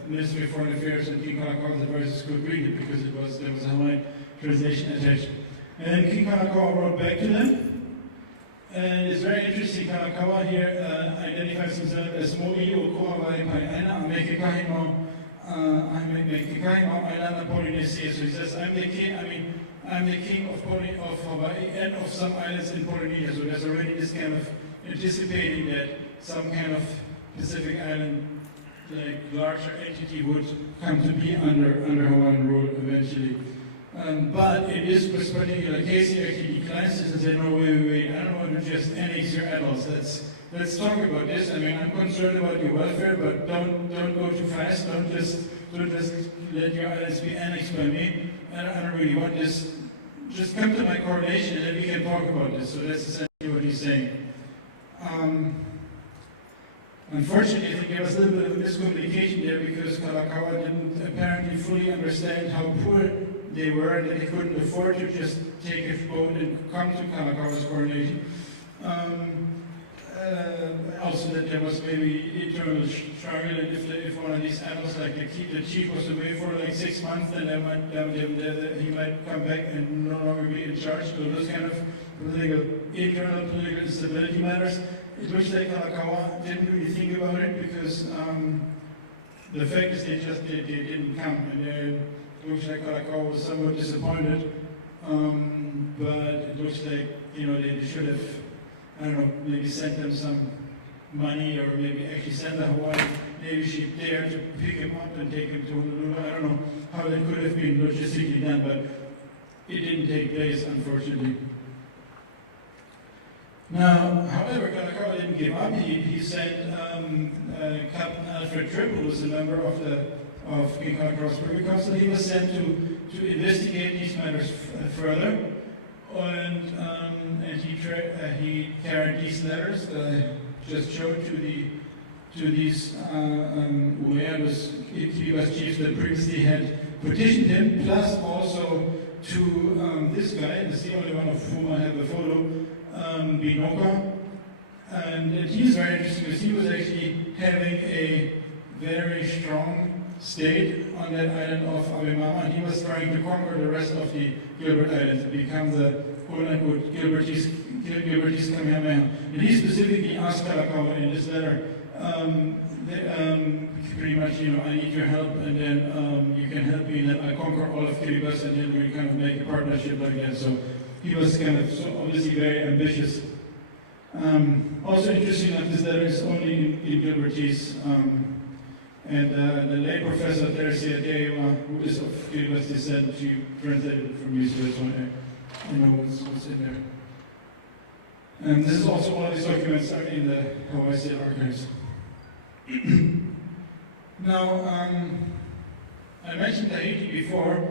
Ministry of Foreign Affairs and King Kalakaua's advisors could read it because there was a Hawaiian translation attached. And then King Kalakaua wrote back to them, and it's very interesting. Kalakaua here identifies himself as Mo'i o Koawai Pai'aina, I'm the king of Island Polynesia. So he says, I'm the king of Hawaii and of some islands in Polynesia. So there's already this kind of anticipating that some kind of Pacific island, like larger entity, would come to be under Hawaiian rule eventually. But in this particular case, he actually declines this and said, no, wait, I don't want to just annex your adults. Let's talk about this. I mean, I'm concerned about your welfare, but don't go too fast. Don't just let your islands be annexed by me. I don't really want this just come to my coronation and then we can talk about this. So that's essentially what he's saying. Unfortunately, I think there was a little bit of miscommunication there because Kalakaua didn't apparently fully understand how poor they were and that they couldn't afford to just take a boat and come to Kalakaua's coronation. Also that there was maybe internal struggle, and if one of these adults, like the chief was away for like 6 months, then he might come back and no longer be in charge. So those kind of internal political instability matters. It looks like Kalakaua didn't really think about it because the fact is they didn't come, and it looks like Kalakaua was somewhat disappointed. But it looks like they should have, I don't know, maybe sent them some money or maybe actually send the Hawaiian Navy ship there to pick him up and take him to Honolulu. I don't know how that could have been logistically done, but it didn't take place, unfortunately. Now, however, Kalakaua didn't give up. He sent Captain Alfred Tripp, who was a member of King Kalakaua's Privy Council. He was sent to investigate these matters further. And he carried these letters that I just showed to these Ueados Kiribati chiefs that previously had petitioned him, plus also to this guy, this is the only one of whom I have a photo, Binoka. And he's very interesting because he was actually having a very strong state on that island of Abemama, and he was trying to conquer the rest of the Gilbert Islands and become the quote-unquote Gilbertese Kamehameha. And he specifically asked Kalakaua in this letter, pretty much, I need your help, and then you can help me, and then I conquer all of Kiribati, and then we kind of make a partnership like that. So he was kind of obviously very ambitious. Also interesting that this letter is only in Gilbertese. And the late Professor Teresia Deiwa, who is of Kiribati descent, she translated it from me, so that's why I know what's in there. And this is also all of these documents are in the Hawaii State Archives. Now, I mentioned Tahiti before,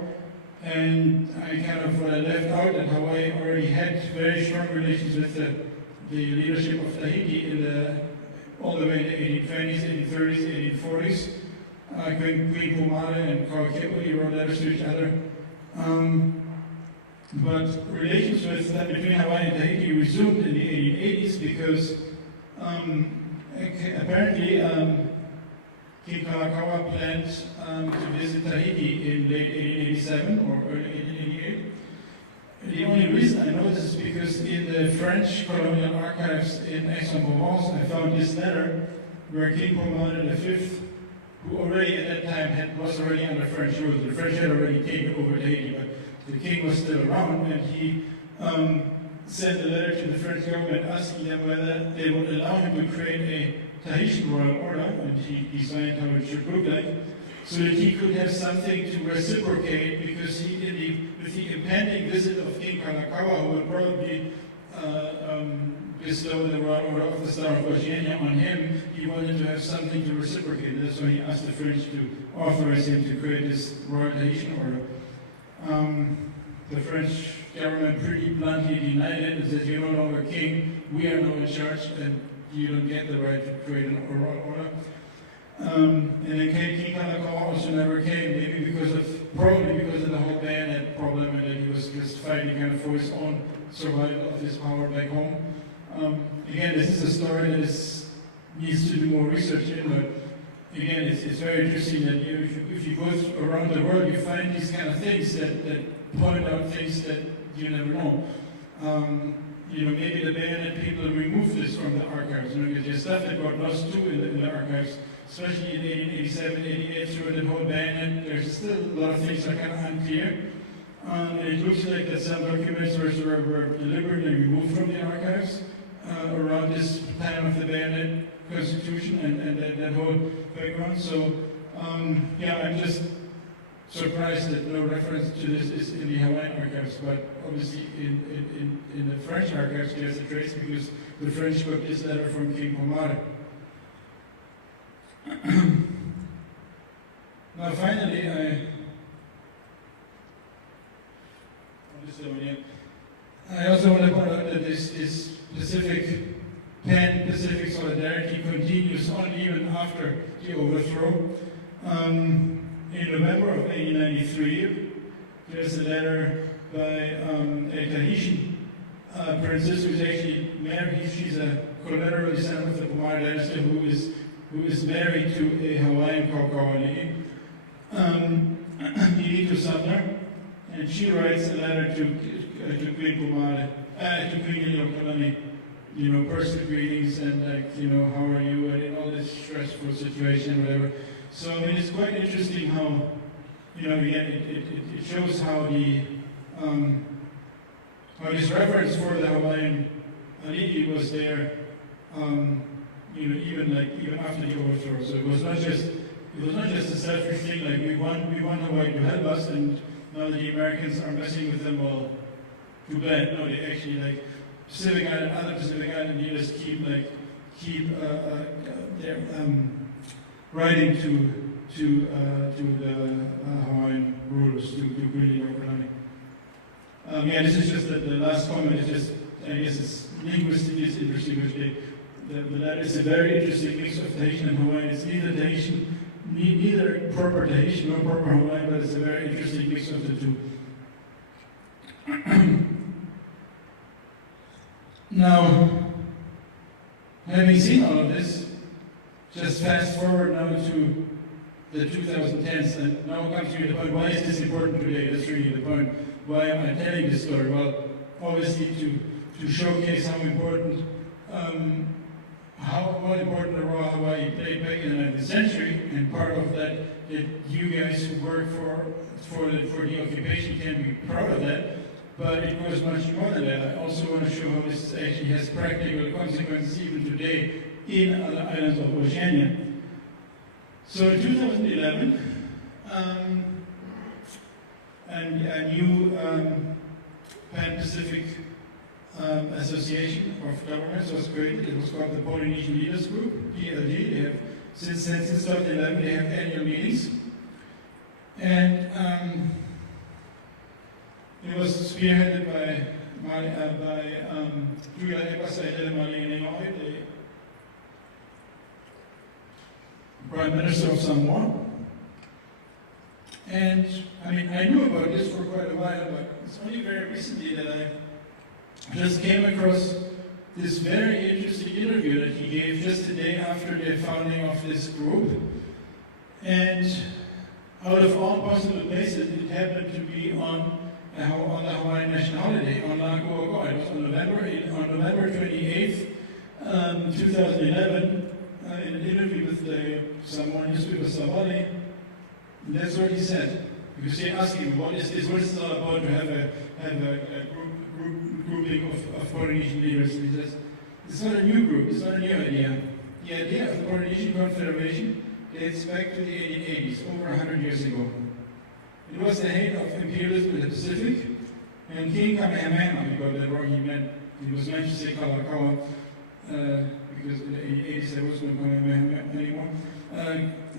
and I kind of left out that Hawaii already had very strong relations with the leadership of Tahiti all the way in the 1820s, 1830s, 1840s. Queen Pumare and Kauke'ui wrote letters to each other. But relations between Hawaii and Tahiti resumed in the 1880s because apparently King Kalakaua planned to visit Tahiti in late 1887 or early 1888. The only reason I know this is because in the French colonial archives in Aix-en-Provence, I found this letter where King Pumare V, who already at that time was already under French rule. The French had already taken over Tahiti, but the king was still around, and he sent a letter to the French government asking them whether they would allow him to create a Tahitian royal order, and he designed how it should look like, so that he could have something to reciprocate, because with the impending visit of King Kalakaua, who would probably bestow the royal order of the Star of Oceania on him, he wanted to have something to reciprocate. That's why he asked the French to authorize him to create this royal Tahitian order. The French government pretty bluntly denied it and said, "You're no longer king, we are now in charge, and you don't get the right to create a royal order." And then King Kalakaua also never came, maybe probably because of the whole bayonet problem, and that he was just fighting kind of for his own survival of his power back home. Again, this is a story that needs to do more research in, but again, it's very interesting that if you go around the world, you find these kind of things that point out things that you never know. Maybe the bayonet people removed this from the archives, because there's stuff that got lost too in the archives, especially in 1887, 88, through the whole bayonet. There's still a lot of things that are kind of unclear. It looks like that some documents were deliberately removed from the archives around this time of the bayonet constitution and that whole background. So, I'm just surprised that no reference to this is in the Hawaiian archives, but obviously in the French archives there's a trace, because the French got this letter from King Pumare. Now finally, I'll just Smithsonian. I also want to point out that this Pan-Pacific solidarity continues on even after the overthrow. In November of 1893, there's a letter by a Tahitian princess who's actually married. She's a collateral descendant of the Pomare dynasty who is married to a Hawaiian Kaukaʻi, Nilito Sumner, and she writes a letter to Queen Pomare, to Queen Liliuokalani, personal greetings and how are you, and in all this stressful situation, whatever. So I mean, it's quite interesting how, again, it shows how how this reference for the Hawaiian alii was there, even after the overthrow. So it was not just a selfish thing like we want Hawaii to help us, and now the Americans are messing with them. Well, too bad. No, they actually Pacific Island, other Pacific Island leaders keep their writing to the Hawaiian rulers, to really Liliuokalani. This is just the last comment. Is just, I guess it's linguistically it's interesting, but that is a very interesting mix of Tahitian and Hawaiian. It's neither Tahitian, neither proper Tahitian nor proper Hawaiian, but it's a very interesting mix of the two. Now, having seen all of this, just fast forward now to the 2010s, and now comes to the point, why is this important today? That's really the point. Why am I telling this story? Well, obviously to showcase how important the role Hawaii played back in the 19th century, and part of that you guys who work for the occupation can be proud of that. But it was much more than that. I also want to show how this actually has practical consequences even today in other islands of Oceania. So in 2011, a new Pan-Pacific Association of Governments was created. It was called the Polynesian Leaders Group, PLG. They have, since 2011, they have annual meetings. And it was spearheaded by Julia Epasai the Prime Minister of Samoa. And I mean, I knew about this for quite a while, but it's only very recently that I just came across this very interesting interview that he gave just the day after the founding of this group. And out of all possible places, it happened to be on the Hawaiian national holiday, on Lākoʻakoa. It was on November 28th, 2011, in an interview with the Samoan newspaper Savali. That's what he said. Because they asked him, what is this all about, to have a grouping of Polynesian leaders? And he says, it's not a new group, it's not a new idea. The idea of the Polynesian Confederation dates back to the 1880s, over 100 years ago. It was the height of imperialism in the Pacific, and King Kamehameha, we got that wrong, he was meant to say Kalakaua, because in the 1880s there was no Kamehameha anymore.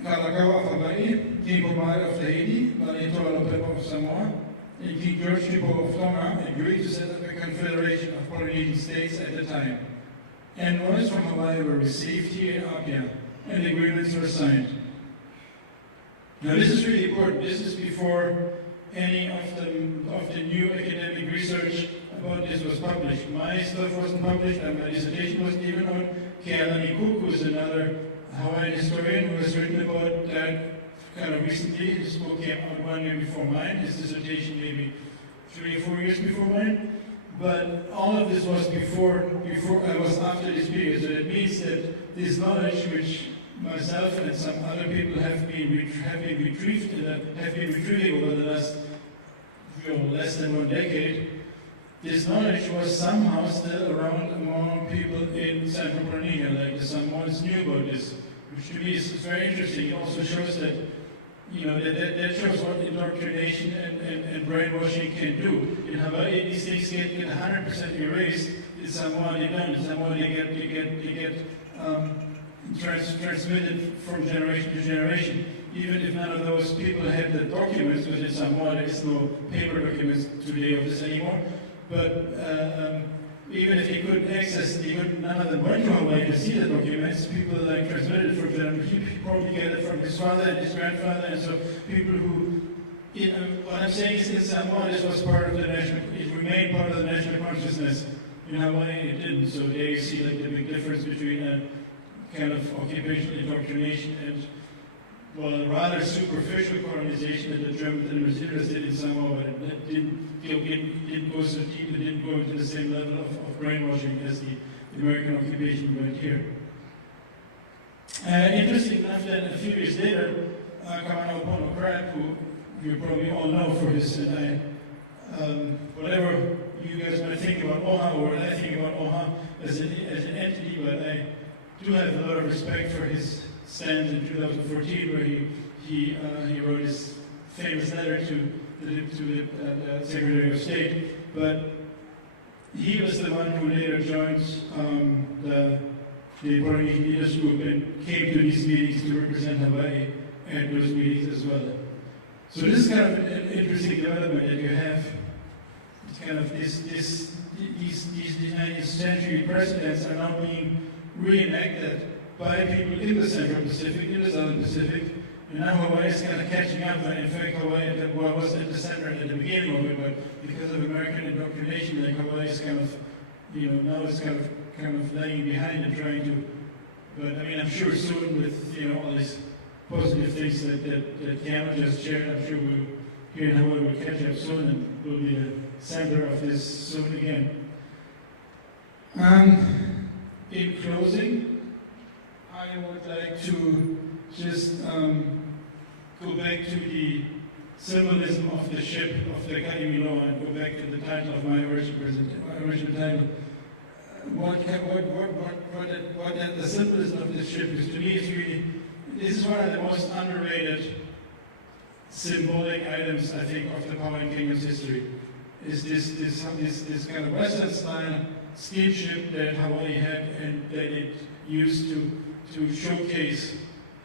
Kalakaua of Hawaii, King Pomare of Tahiti, Maletoa Lopepa of Samoa, and King George Tipo of Tonga agreed to set up a confederation of Polynesian states at the time. And orders from Hawaii were received here in Apia, and agreements were signed. Now this is really important. This is before any of the new academic research about this was published. My stuff wasn't published, and my dissertation wasn't even out. Kealani Cook, who's another Hawaiian historian who has written about that kind of recently. His book came out 1 year before mine, his dissertation maybe 3 or 4 years before mine. But all of this was was after this period. So that means that this knowledge, which myself and some other people have been retrieving over the last less than 1 decade, this knowledge was somehow still around among people in Central Polynesia, like the Samoans knew about this, which to me is very interesting. It also shows that, that shows what indoctrination and brainwashing can do. In Hawaii, these things get 100% erased. In Samoa, they don't. In Samoa, they get transmitted from generation to generation. even if none of those people had the documents, which in Samoa there is no paper documents today of this anymore, but even if he couldn't access, none of them went to Hawaii to see the documents, people like transmitted it from them. He probably got it from his father and his grandfather, and so people who, what I'm saying is in Samoa this was part of the national, it remained part of the national consciousness. In Hawaii it didn't, so there you see like the big difference between a kind of occupational indoctrination and, well, a rather superficial colonization that the German was interested in Samoa, but it didn't go so deep, it didn't go into the same level of brainwashing as the American occupation went here. Interesting enough that a few years later, Kamanaʻapono Crab, who you probably all know for his, whatever you guys might think about OHA or what I think about OHA as an entity, but I do have a lot of respect for his stand in 2014 where he wrote his famous letter to the Secretary of State, but he was the one who later joined the Polynesian Leaders Group and came to these meetings to represent Hawaii at those meetings as well. So this is kind of an interesting development that you have. It's kind of these 19th century precedents are now being reenacted by people in the Central Pacific, in the Southern Pacific, and now Hawaii is kind of catching up. In fact, Hawaii was at the center at the beginning of it, but because of American indoctrination, like Hawaii is kind of, now it's kind of lagging behind and trying to. But I mean, I'm sure soon with all these positive things that Cameron just shared, I'm sure we'll here in Hawaii will catch up soon and we'll be the center of this soon again. In closing, I would like to just go back to the symbolism of the ship of the Kaimilo and go back to the title of my original title. What the symbolism of this ship is to me is really, this is one of the most underrated symbolic items, I think, of the Hawaiian Kingdom's history. Is this kind of Western style steamship that Hawaii had and that it used to showcase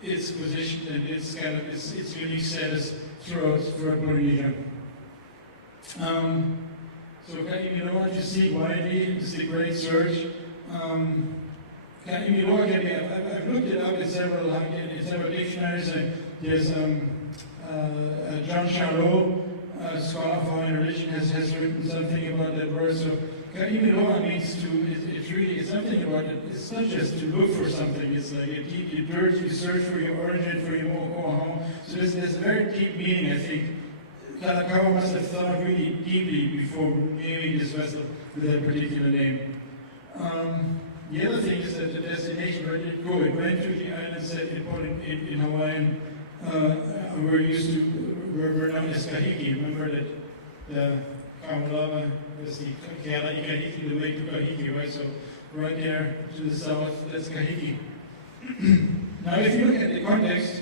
its position and its kind of its unique status throughout Polynesia. So Kaimiloa, you see widely, it's a great search. Kaimiloa can be, I've looked it up in several dictionaries. There's John Charlot, a scholar of Hawaiian religion, has written something about that word. So Kaimiloa means it's something about it. It's not just to look for something. It's like you search for your origin, for your home. So there's a very deep meaning, I think. Kalakaua must have thought really deeply before naming this vessel with that particular name. The other thing is that the destination where it did go, it went to the islands that in Hawaiian were known as Kahiki. Remember that the Kamalava was the Kahiki, the way to Kahiki, right? So right there to the south, that's Kahiki. Now, if you look at the context,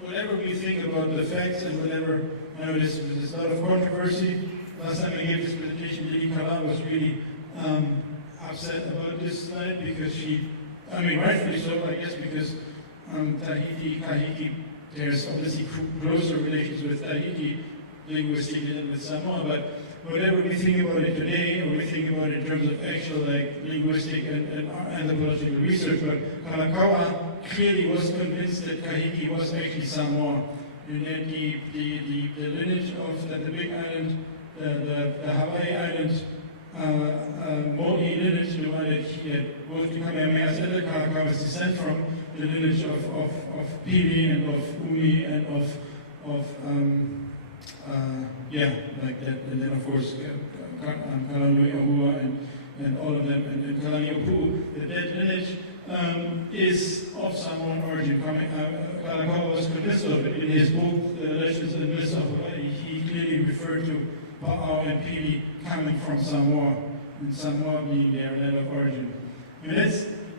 whatever we think about the facts and whatever, there's a lot of controversy. Last time I gave this presentation, Lily Kala was really upset about this slide because rightfully so, I guess, because Tahiti, Kahiki, there's obviously closer relations with Tahiti linguistically than with Samoa, but whatever we think about it today, or we think about it in terms of actual linguistic and anthropological research, but Kalakaua clearly was convinced that Kahiki was actually Samoa, and that the lineage of the big island, the Hawaii island, Mo'i lineage, the one that he had both the Kamehameha and the Kalakaua's descent from, the lineage of Pili and of Umi and of like that, and then of course Kalanui and all of them, and Kalaniʻopuʻu, that lineage is of Samoan origin. Kalakaua was convinced of it. In his book, The Legends and Myths of Hawaii, he clearly referred to Pa'ao and Pili coming from Samoa, and Samoa being their land of origin. And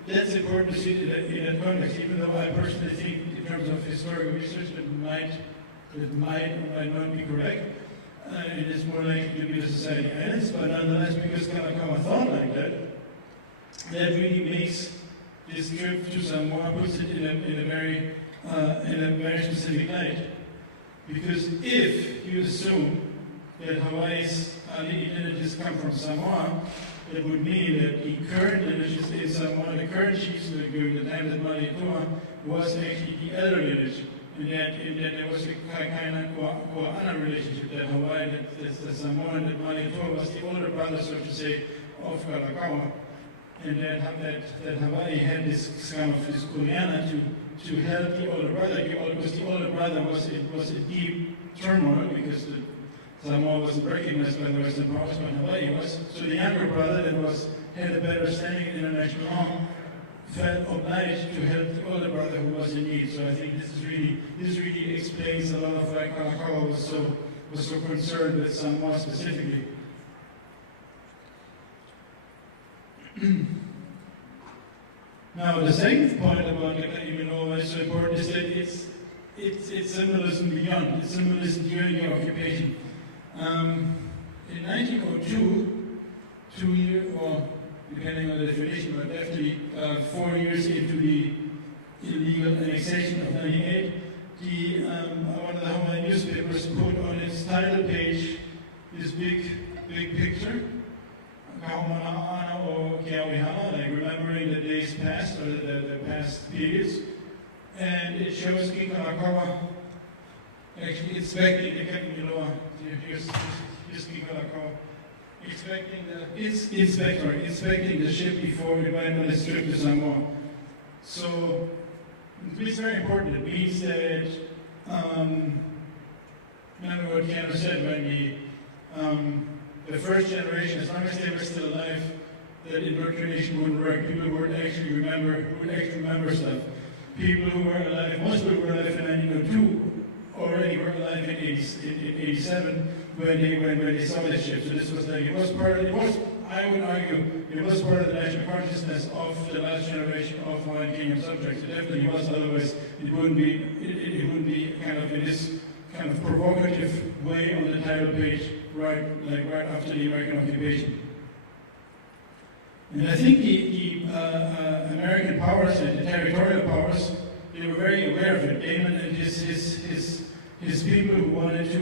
that's important to see in that context, even though I personally think, in terms of historical research, it might or might not be correct. It is more likely to be the Society Islands, but nonetheless, because Kalakaua thought like that, that really makes this this trip to Samoa puts it in a very specific light. Because if you assume that Hawaii's lineages come from Samoa, that would mean that the current lineages in Samoa, the current chiefs during the time that Malietoa was actually the elder lineage. And that there was a kind of Koa'ana relationship, that Hawaii, that the Samoan, that Malietoa was the older brother, so to say, of Kalakaua. And that Hawaii had this kind of this kuleana to help the older brother, because the older brother was a deep turmoil, because Samoa wasn't recognized by the Western powers, but Hawaii was. So the younger brother that had a better standing in international law felt obliged to help the older brother who was in need. So I think this really explains a lot of why Kalakaua was so concerned with Samoa specifically. Now, the second point about the Kaiminoa why it's so important is that it's symbolism beyond, it's symbolism during the occupation. In 1902, 2 years, or depending on the definition, but definitely 4 years into the illegal annexation of 98, one of the Hawaiian newspapers put on its title page this big picture, Kahomana'ana o Keauihana, like remembering the days past, or the past periods. And it shows Kalakaua actually inspecting the Kaiminoa. Here's Kalakaua. Inspecting the ship before it went on its trip to Samoa. So it's very important. It means that, remember what Keanu said, when the first generation, as long as they were still alive, that indoctrination wouldn't work. People would actually remember stuff. People who were alive, most people who were alive in 1902 already were alive in 87 when they saw this ship. So this was like, I would argue, it was part of the national consciousness of the last generation of Hawaiian Kingdom subjects. It definitely was, otherwise it wouldn't be kind of in this kind of provocative way on the title page right after the American occupation. And I think the American powers and the territorial powers, they were very aware of it. Damon and his people who wanted to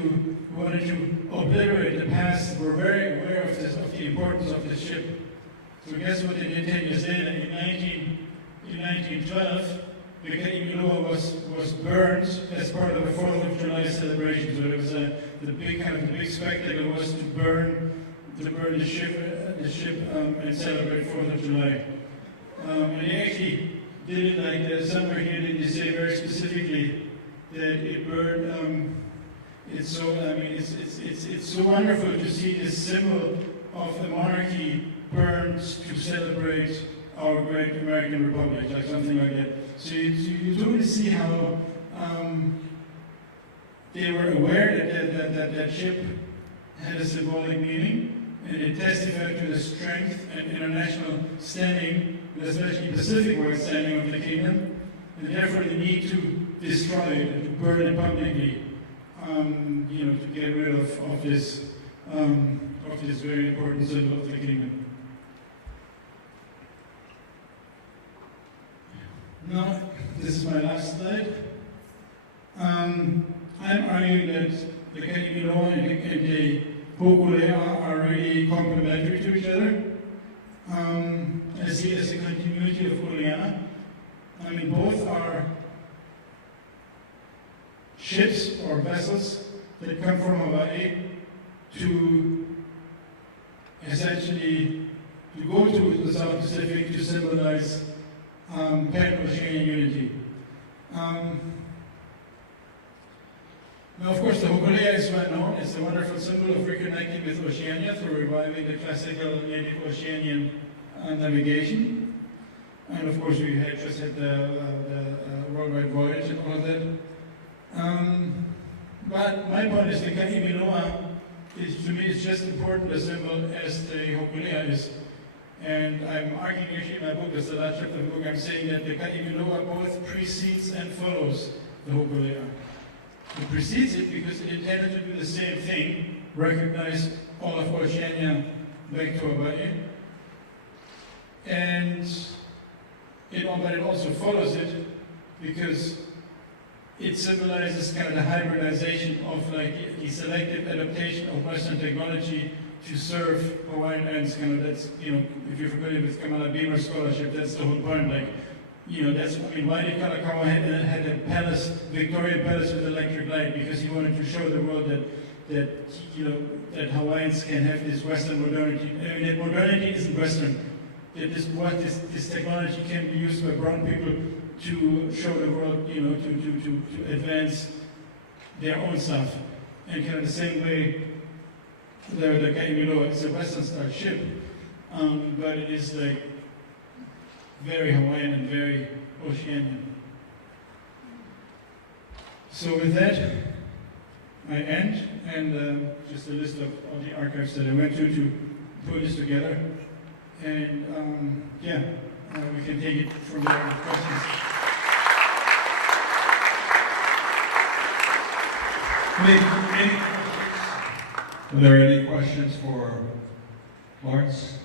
obliterate the past were very aware of the importance of this ship. So guess what they did 10 years later? In 1912, the Kaiminoa was burned as part of the 4th of July celebration. So it was the big spectacle was to burn the ship and celebrate 4th of July. And they actually did it like somewhere here they say very specifically that it burned. It's so wonderful to see this symbol of the monarchy burned to celebrate our great American Republic, like something like that. So you totally see how they were aware that ship had a symbolic meaning, and it testified to the strength and international standing, and especially Pacific-wide standing of the kingdom, and therefore the need to destroy it and to burn it publicly, to get rid of this very important symbol of the kingdom. Now, this is my last slide. I'm arguing that the Kaiminoa and the Hoʻihoʻi are really complementary to each other. I see it as a continuity of kuleana. I mean, both are ships or vessels that come from Hawaii to essentially to go to the South Pacific to symbolize Pan-Oceanian unity. Now, of course, the hokulea is well known. It's a wonderful symbol of reconnecting with Oceania through reviving the classical native Oceanian navigation. And of course, we had just had the worldwide voyage and all of that. But my point is the Kaiminoa is, to me, it's just important a symbol as the hokulea is. And I'm arguing actually in my book, that's the last chapter of the book, I'm saying that the Kaiminoa both precedes and follows the hokulea. It precedes it because it intended to do the same thing, recognize all of Oceania back to Hawaii. And but it also follows it because it symbolizes kind of the hybridization of like the selective adaptation of Western technology to serve Hawaiian ends. Kind of that's, if you're familiar with Kamala Beamer's scholarship, that's the whole point. Like, why did Kalakaua had a palace, Victorian palace with electric light? Because he wanted to show the world that Hawaiians can have this Western modernity. I mean, that modernity isn't Western. That this technology can be used by brown people to show the world, to advance their own stuff. And kind of the same way, the Kaimilo, it's a Western-style ship, but it is like very Hawaiian and very Oceanian. So with that, I end, and just a list of all the archives that I went to put this together. And we can take it from there with questions. Are there any questions for Lawrence?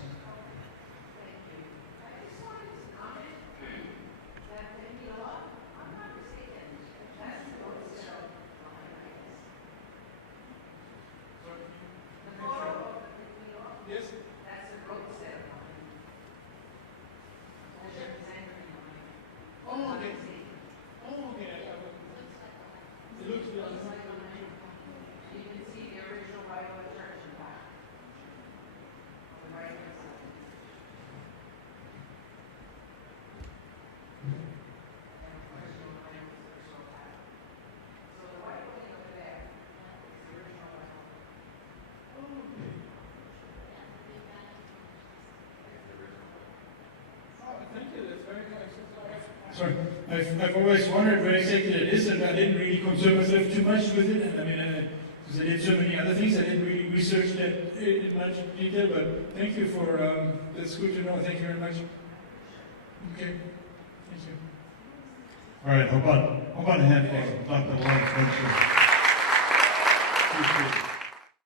Sorry, I've always wondered where exactly it is, and I didn't really concern myself too much with it. And I mean, because I did so many other things, I didn't really research that in much detail. But thank you for that's good to know. Thank you very much. Okay, thank you. All right, how about a hand for Dr. Lorenz Gonschor?